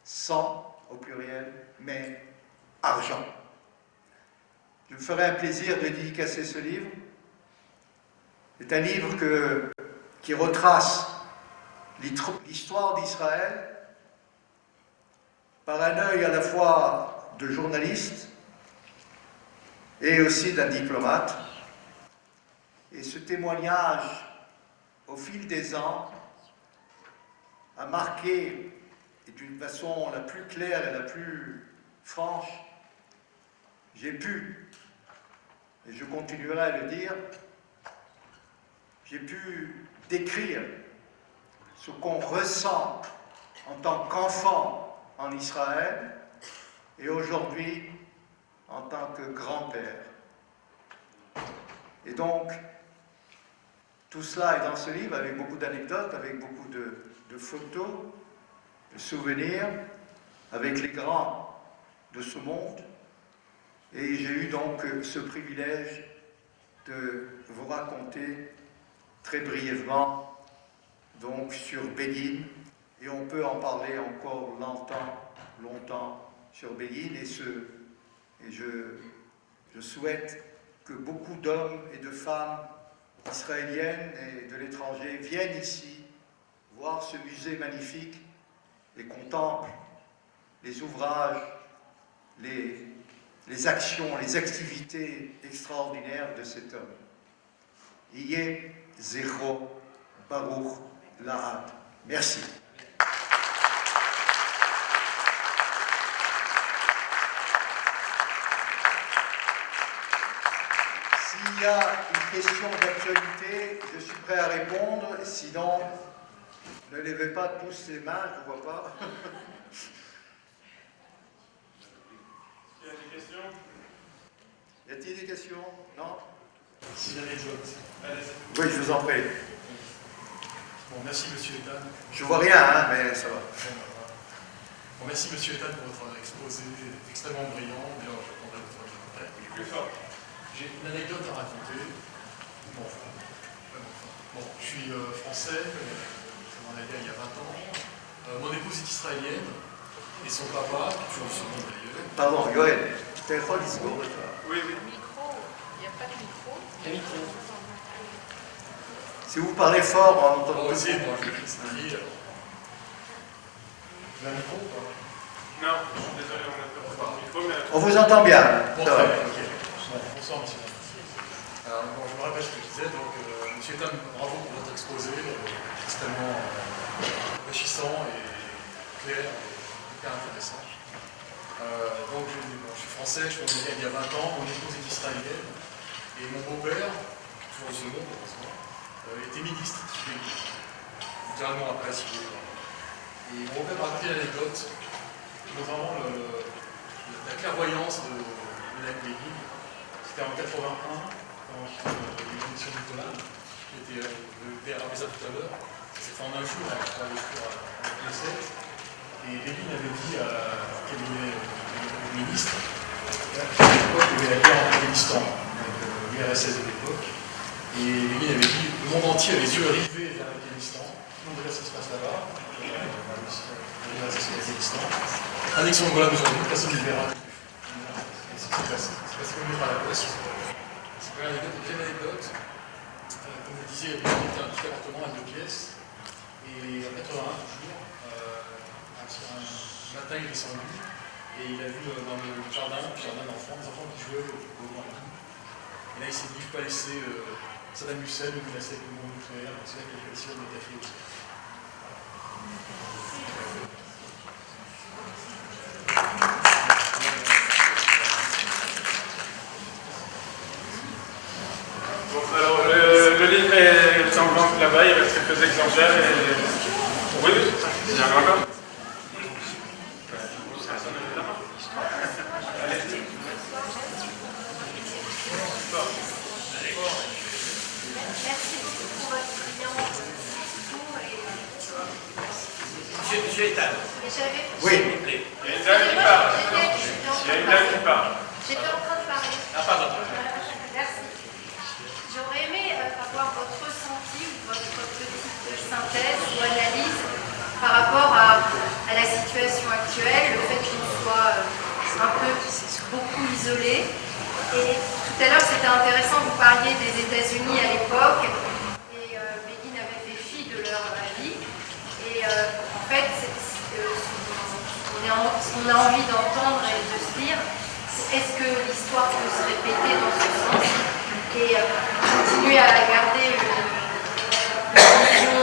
sang au pluriel, mais argent. Je me ferai un plaisir de dédicacer ce livre C'est un livre qui retrace l'histoire d'Israël par un œil à la fois de journaliste et aussi d'un diplomate. Et ce témoignage, au fil des ans, a marqué, et d'une façon la plus claire et la plus franche, j'ai pu, et je continuerai à le dire, j'ai pu décrire ce qu'on ressent en tant qu'enfant en Israël et aujourd'hui en tant que grand-père. Et donc, tout cela est dans ce livre avec beaucoup d'anecdotes, avec beaucoup de photos, de souvenirs, avec les grands de ce monde. Et j'ai eu donc ce privilège de vous raconter très brièvement donc sur Begin, et on peut en parler encore longtemps sur Begin, et je souhaite que beaucoup d'hommes et de femmes israéliennes et de l'étranger viennent ici voir ce musée magnifique et contemplent les ouvrages, les actions, les activités extraordinaires de cet homme. Yeh Zechro Baruch Lahad. Merci. S'il y a une question d'actualité, je suis prêt à répondre. Sinon, ne levez pas tous les mains, je ne vois pas. Il y a des questions? Y a-t-il des questions? Non? S'il y a des autres. Allez-y. Oui, je vous en prie. Bon, merci Monsieur Etan. Je vois rien, hein, mais ça va. Bon, merci Monsieur Etan pour votre exposé extrêmement brillant. Bien, je prendrai votre commentaire. Plus fort. J'ai une anecdote à raconter. Bon, je suis français, je m'en allais il y a 20 ans. Mon épouse est israélienne et son papa, qui est toujours du second d'ailleurs. Pardon, Yoel, tu as le discours. Oui, oui. Micro, il n'y a pas de micro. Il y a un micro. Si vous parlez fort, on entend Bon, tout. aussi, moi, je vais essayer. Vous avez un micro ou pas? Non, je suis désolé, on n'a pas de micro, mais... On vous entend bien. Bon, Ça va. très bien, ok. Bon, bonsoir, monsieur. Alors, bon, je me rappelle ce que je disais. Donc, monsieur Etam, bravo pour votre exposé, extrêmement enrichissant et clair, et hyper intéressant. Donc, je suis français, je suis venu il y a 20 ans, mon épouse est israélienne, et mon beau-père, toujours au second, heureusement, était ministre, littéralement après, si vous voulez. Et mon beau-père m'a raconté l'anecdote, notamment la clairvoyance de Menachem Begin. C'était en 81, quand l'émission du Tolan, qui était le père avait ça tout à l'heure. C'était en un jour, on a lecture à l'essai. Et Begin avait dit à cabinet ministre, à l'époque, il y avait la guerre en Afghanistan, l'URSS de l'époque. Et Begin avait dit le monde entier a les yeux rivés vers l'Afghanistan. Tout le monde regarde ce qui se passe là-bas. Annexion de Golan aujourd'hui, personne ne le verra. C'est ce qui s'est passé. C'est parce qu'on le mettra à la place. C'est une anecdote. Comme vous le disiez, il y avait un petit appartement à 2 pièces. Et en 81, toujours, un matin, il est descendu. Et il a vu dans le jardin d'enfants, des enfants qui jouaient au banc et tout. Et là, il s'est dit, je ne peux pas laisser Saddam Hussein ou menacer avec le monde nucléaire, parce qu'il y a quelque chose de café aussi. Bon, alors, le livre est en vente là-bas, il reste quelques exemplaires et... Oui, oui, il y en a encore. Monsieur Etan, Oui. s'il vous plaît. Il y a une dame qui parle. Il y a une dame qui parle. J'étais en train de parler. Ah, pardon. Merci. J'aurais aimé avoir votre ressenti ou votre petite synthèse ou analyse par rapport à la situation actuelle, le fait qu'on soit un peu beaucoup isolé. Et tout à l'heure, c'était intéressant, vous parliez des États-Unis à l'époque. qu'on a envie d'entendre et de se dire, est-ce que l'histoire peut se répéter dans ce sens et continuer à garder une vision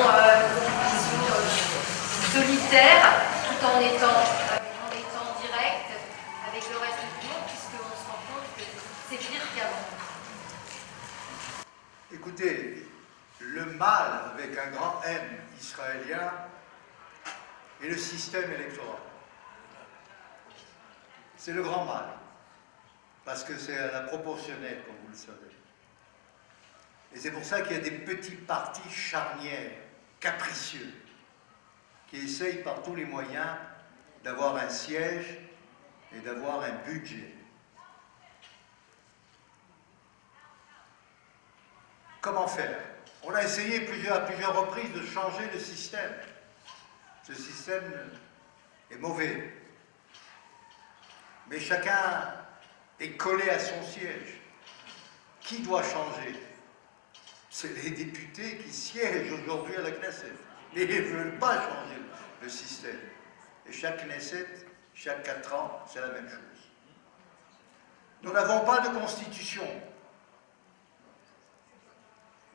solitaire tout en étant direct avec le reste du monde, puisqu'on se rend compte que c'est pire qu'avant. Écoutez, le mal avec un grand M israélien est le système électoral. C'est le grand mal, parce que c'est à la proportionnelle, comme vous le savez. Et c'est pour ça qu'il y a des petits partis charnières, capricieux, qui essayent par tous les moyens d'avoir un siège et d'avoir un budget. Comment faire? On a essayé à plusieurs reprises de changer le système. Ce système est mauvais. Mais chacun est collé à son siège. Qui doit changer? C'est les députés qui siègent aujourd'hui à la Knesset. Mais ils ne veulent pas changer le système. Et chaque Knesset, chaque 4 ans, c'est la même chose. Nous n'avons pas de constitution.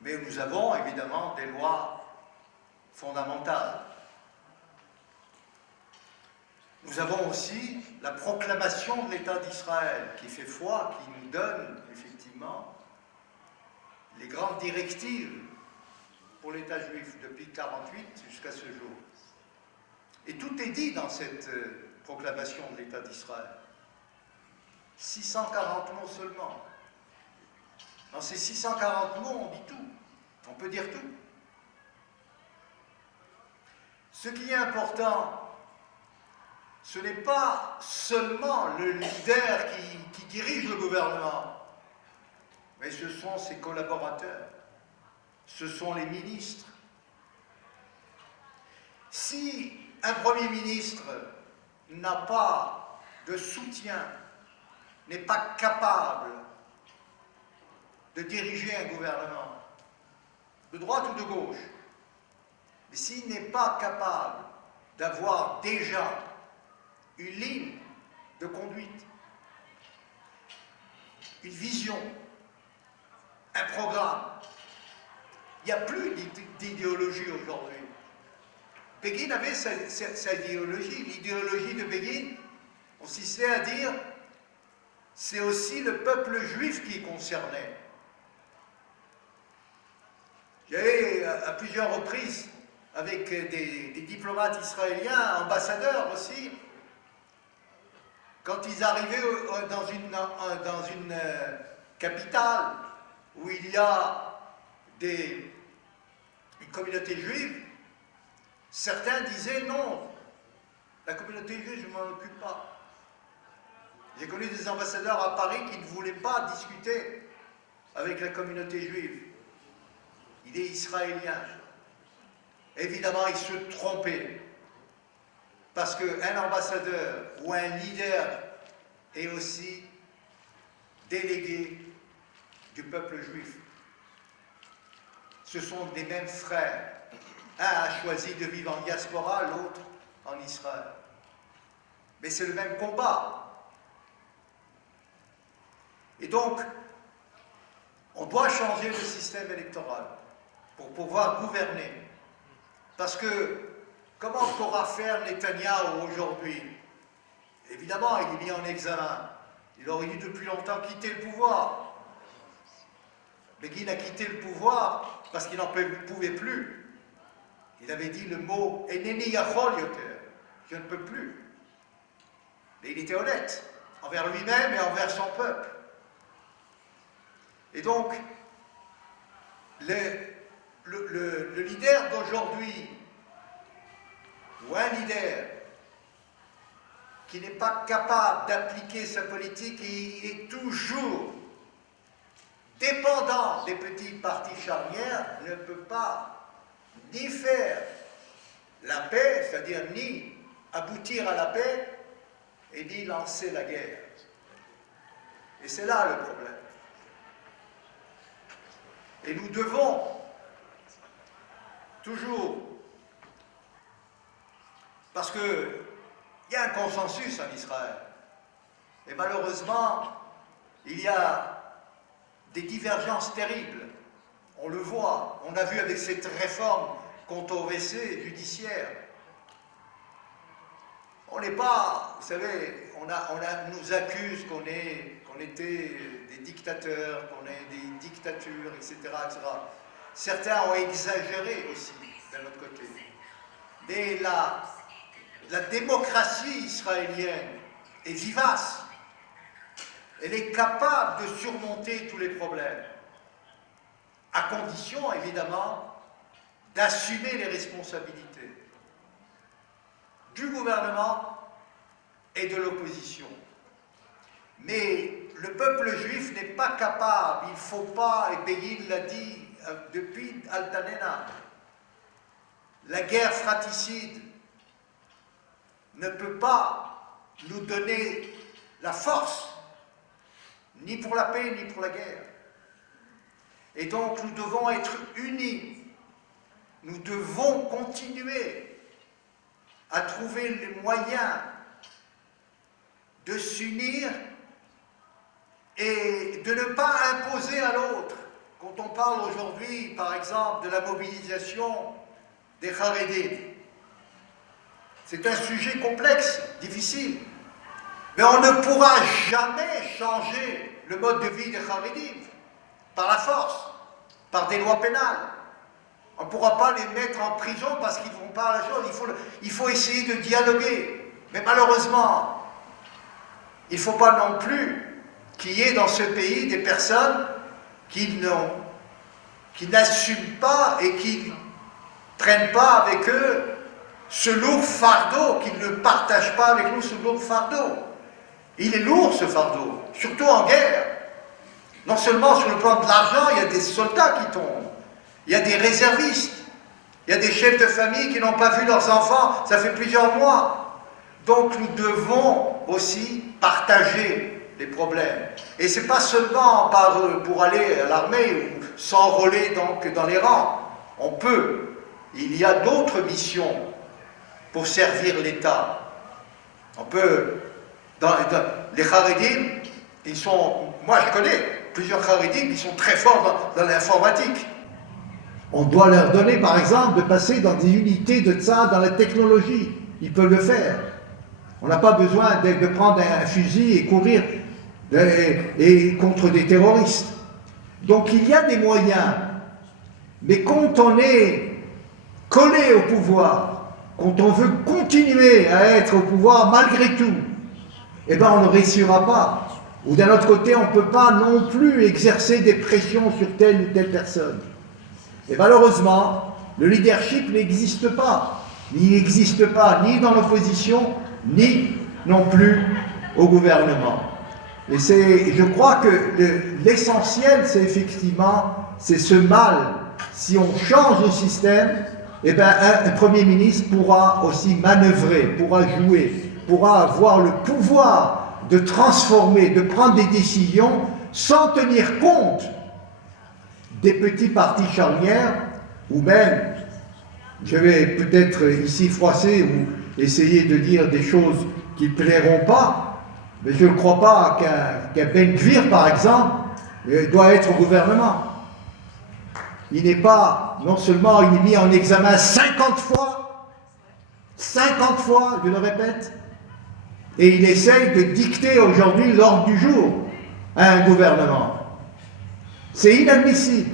Mais nous avons évidemment des lois fondamentales. Nous avons aussi la proclamation de l'État d'Israël qui fait foi, qui nous donne effectivement les grandes directives pour l'État juif depuis 1948 jusqu'à ce jour. Et tout est dit dans cette proclamation de l'État d'Israël. 640 mots seulement. Dans ces 640 mots, on dit tout. On peut dire tout. Ce qui est important, ce n'est pas seulement le leader qui dirige le gouvernement, mais ce sont ses collaborateurs, ce sont les ministres. Si un Premier ministre n'a pas de soutien, n'est pas capable de diriger un gouvernement, de droite ou de gauche, mais s'il n'est pas capable d'avoir déjà une ligne de conduite, une vision, un programme, il n'y a plus d'idéologie aujourd'hui. Begin avait sa idéologie. L'idéologie de Begin consistait à dire c'est aussi le peuple juif qui est concerné. J'avais à plusieurs reprises, avec des diplomates israéliens, ambassadeurs aussi, quand ils arrivaient dans une capitale où il y a une communauté juive, certains disaient non, la communauté juive, je ne m'en occupe pas. J'ai connu des ambassadeurs à Paris qui ne voulaient pas discuter avec la communauté juive. Il est israélien. Évidemment, il se trompait. Parce qu'un ambassadeur ou un leader est aussi délégué du peuple juif. Ce sont des mêmes frères. Un a choisi de vivre en diaspora, l'autre en Israël. Mais c'est le même combat. Et donc, on doit changer le système électoral pour pouvoir gouverner. Parce que, comment pourra faire Netanyahou aujourd'hui? Évidemment, il est mis en examen. Il aurait dû depuis longtemps quitter le pouvoir. Begin a quitté le pouvoir parce qu'il n'en pouvait plus. Il avait dit le mot « Eneni yachol yoter », je ne peux plus. Mais il était honnête envers lui-même et envers son peuple. Et donc, le leader d'aujourd'hui, ou un leader qui n'est pas capable d'appliquer sa politique, il est toujours dépendant des petits partis charnières, ne peut pas ni faire la paix, c'est-à-dire ni aboutir à la paix, et ni lancer la guerre. Et c'est là le problème. Et nous devons toujours, parce que Il y a un consensus en Israël. Et malheureusement, il y a des divergences terribles. On le voit, on a vu avec cette réforme controversée judiciaire. On n'est pas, vous savez, on nous accuse qu'on était des dictateurs, qu'on est des dictatures, etc., etc. Certains ont exagéré aussi, d'un autre côté. Mais la démocratie israélienne est vivace. Elle est capable de surmonter tous les problèmes, à condition, évidemment, d'assumer les responsabilités du gouvernement et de l'opposition. Mais le peuple juif n'est pas capable, il ne faut pas, et Begin l'a dit depuis Altanena, la guerre fratricide ne peut pas nous donner la force, ni pour la paix, ni pour la guerre. Et donc nous devons être unis, nous devons continuer à trouver les moyens de s'unir et de ne pas imposer à l'autre. Quand on parle aujourd'hui, par exemple, de la mobilisation des Haredim, c'est un sujet complexe, difficile, mais on ne pourra jamais changer le mode de vie des Haredim par la force, par des lois pénales. On ne pourra pas les mettre en prison parce qu'ils ne font pas la chose. Il faut essayer de dialoguer. Mais malheureusement, il ne faut pas non plus qu'il y ait dans ce pays des personnes qui n'assument pas et qui ne prennent pas avec eux ce lourd fardeau, qui ne partagent pas avec nous ce lourd fardeau. Il est lourd ce fardeau, surtout en guerre. Non seulement sur le plan de l'argent, il y a des soldats qui tombent. Il y a des réservistes, il y a des chefs de famille qui n'ont pas vu leurs enfants, ça fait plusieurs mois. Donc nous devons aussi partager les problèmes. Et ce n'est pas seulement pour aller à l'armée ou s'enrôler donc dans les rangs. On peut. Il y a d'autres missions pour servir l'État. On peut. Les Haredim, ils sont. Moi je connais plusieurs Haredim qui sont très forts dans l'informatique. On doit leur donner, par exemple, de passer dans des unités de ça, dans la technologie. Ils peuvent le faire. On n'a pas besoin de prendre un fusil et courir contre des terroristes. Donc il y a des moyens. Mais quand on est collé au pouvoir, quand on veut continuer à être au pouvoir malgré tout, eh bien on ne réussira pas. Ou d'un autre côté, on ne peut pas non plus exercer des pressions sur telle ou telle personne. Et malheureusement, le leadership n'existe pas. Il n'existe pas ni dans l'opposition, ni non plus au gouvernement. Et je crois que l'essentiel, c'est effectivement, c'est ce mal. Si on change le système, eh bien, un Premier ministre pourra aussi manœuvrer, pourra jouer, pourra avoir le pouvoir de transformer, de prendre des décisions sans tenir compte des petits partis charnières, ou même, je vais peut-être ici froisser ou essayer de dire des choses qui ne plairont pas, mais je ne crois pas qu'un Ben Gvir, par exemple, doit être au gouvernement. Il n'est pas, non seulement il est mis en examen 50 fois, je le répète, et il essaye de dicter aujourd'hui l'ordre du jour à un gouvernement. C'est inadmissible.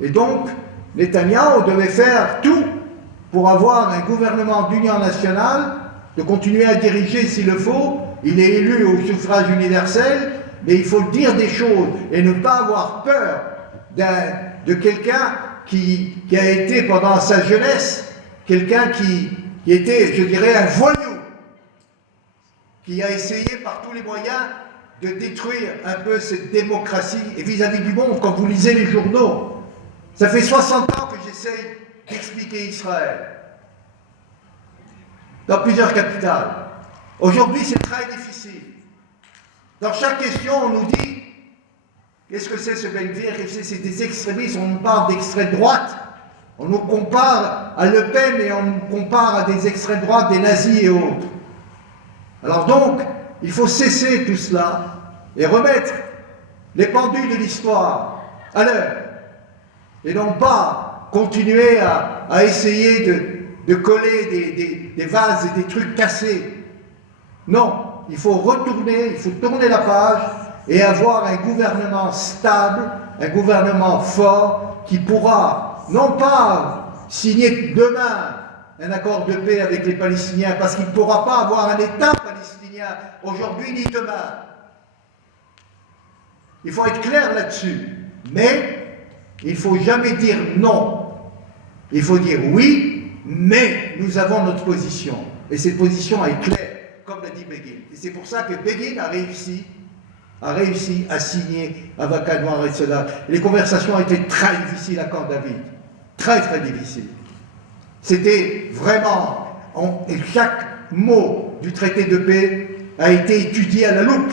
Et donc, Netanyahou devait faire tout pour avoir un gouvernement d'union nationale, de continuer à diriger s'il le faut. Il est élu au suffrage universel, mais il faut dire des choses et ne pas avoir peur de quelqu'un qui a été pendant sa jeunesse, quelqu'un qui était, je dirais, un voyou, qui a essayé par tous les moyens de détruire un peu cette démocratie et vis-à-vis du monde. Quand vous lisez les journaux, ça fait 60 ans que j'essaye d'expliquer Israël dans plusieurs capitales. Aujourd'hui, c'est très difficile. Dans chaque question, on nous dit qu'est-ce que c'est ce Ben Gvir, qu'est-ce que c'est des extrémistes, on nous parle d'extrême droite. On nous compare à Le Pen et on nous compare à des extrêmes droites, des nazis et autres. Alors donc, il faut cesser tout cela et remettre les pendules de l'histoire à l'heure. Et non pas continuer à essayer de coller des vases et des trucs cassés. Non, il faut retourner, il faut tourner la page et avoir un gouvernement stable, un gouvernement fort qui pourra non pas signer demain un accord de paix avec les Palestiniens, parce qu'il ne pourra pas avoir un État palestinien aujourd'hui ni demain. Il faut être clair là-dessus. Mais il ne faut jamais dire non. Il faut dire oui, mais nous avons notre position. Et cette position est claire, comme l'a dit Begin. Et c'est pour ça que Begin a réussi à signer avec Anwar el-Sadat. Les conversations ont été très difficiles à Camp David. Très, très difficiles. C'était vraiment... chaque mot du traité de paix a été étudié à la loupe.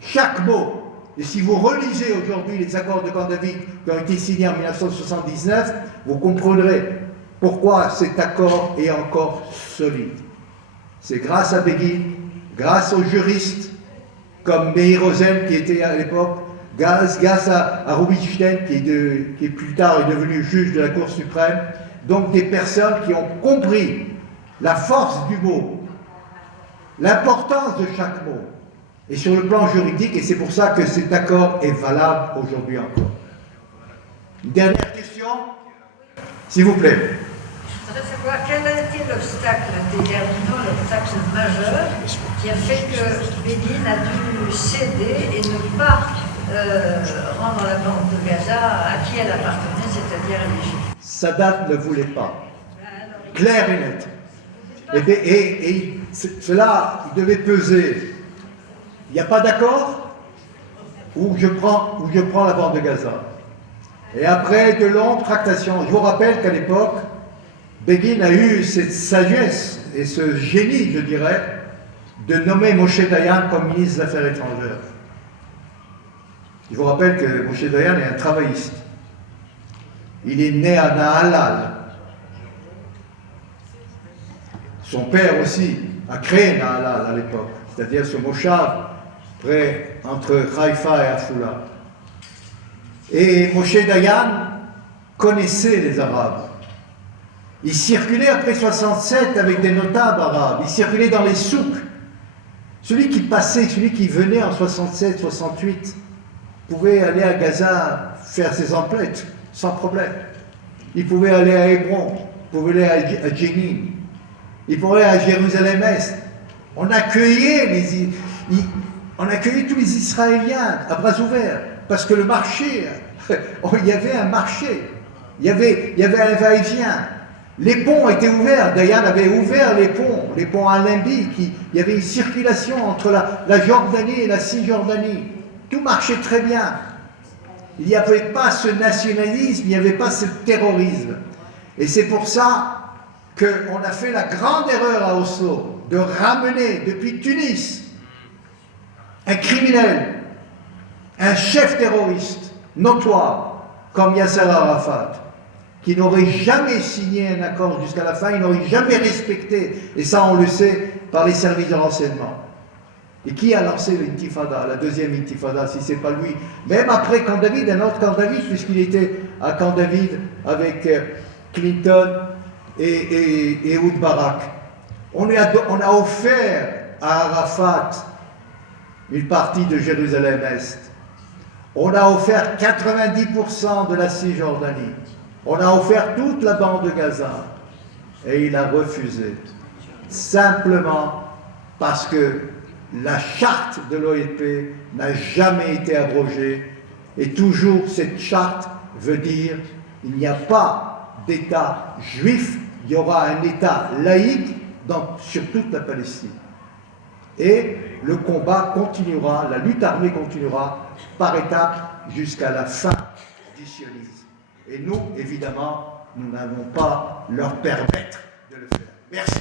Chaque mot. Et si vous relisez aujourd'hui les accords de Camp David qui ont été signés en 1979, vous comprendrez pourquoi cet accord est encore solide. C'est grâce à Begin, grâce aux juristes comme Meir Rosen qui était à l'époque, grâce à Rubinstein qui plus tard est devenu juge de la Cour suprême, donc des personnes qui ont compris la force du mot, l'importance de chaque mot, et sur le plan juridique, et c'est pour ça que cet accord est valable aujourd'hui encore. Une dernière question, s'il vous plaît. Je voudrais savoir quel a été l'obstacle déterminant, l'obstacle majeur qui a fait que Begin a dû céder et ne pas rendre la bande de Gaza à qui elle appartenait, c'est-à-dire à l'Égypte. Sadat ne voulait pas. Clair et net. Et cela, il devait peser. Il n'y a pas d'accord où je prends la bande de Gaza. Et après de longues tractations, je vous rappelle qu'à l'époque, Begin a eu cette sagesse et ce génie, je dirais, de nommer Moshe Dayan comme ministre des Affaires étrangères. Je vous rappelle que Moshe Dayan est un travailliste. Il est né à Nahalal. Son père aussi a créé Nahalal à l'époque, c'est-à-dire ce moshav près entre Haïfa et Afula. Et Moshe Dayan connaissait les Arabes. Il circulait après 67 avec des notables arabes. Il circulait dans les souks. Celui qui passait, celui qui venait en 67, 68, pouvait aller à Gaza faire ses emplettes sans problème. Il pouvait aller à Hébron, il pouvait aller à Jenin, il pouvait aller à Jérusalem-Est. On accueillait tous les Israéliens à bras ouverts, parce que le marché, il y avait un marché, il y avait un va-et-vient. Les ponts étaient ouverts, Dayan avait ouvert les ponts à Limbi, il y avait une circulation entre la Jordanie et la Cisjordanie. Tout marchait très bien. Il n'y avait pas ce nationalisme, il n'y avait pas ce terrorisme. Et c'est pour ça qu'on a fait la grande erreur à Oslo de ramener depuis Tunis un criminel, un chef terroriste notoire comme Yasser Arafat, qui n'aurait jamais signé un accord jusqu'à la fin, il n'aurait jamais respecté, et ça on le sait par les services de renseignement. Et qui a lancé l'intifada, la deuxième intifada, si ce n'est pas lui? Même après Camp David, un autre Camp David, puisqu'il était à Camp David avec Clinton et Ehud Barak. On a offert à Arafat une partie de Jérusalem-Est. On a offert 90% de la Cisjordanie. On a offert toute la bande de Gaza. Et il a refusé. Simplement parce que la charte de l'OLP n'a jamais été abrogée. Et toujours cette charte veut dire qu'il n'y a pas d'État juif, il y aura un État laïque sur toute la Palestine. Et le combat continuera, la lutte armée continuera par étapes jusqu'à la fin du sionisme. Et nous, évidemment, nous n'allons pas leur permettre de le faire. Merci.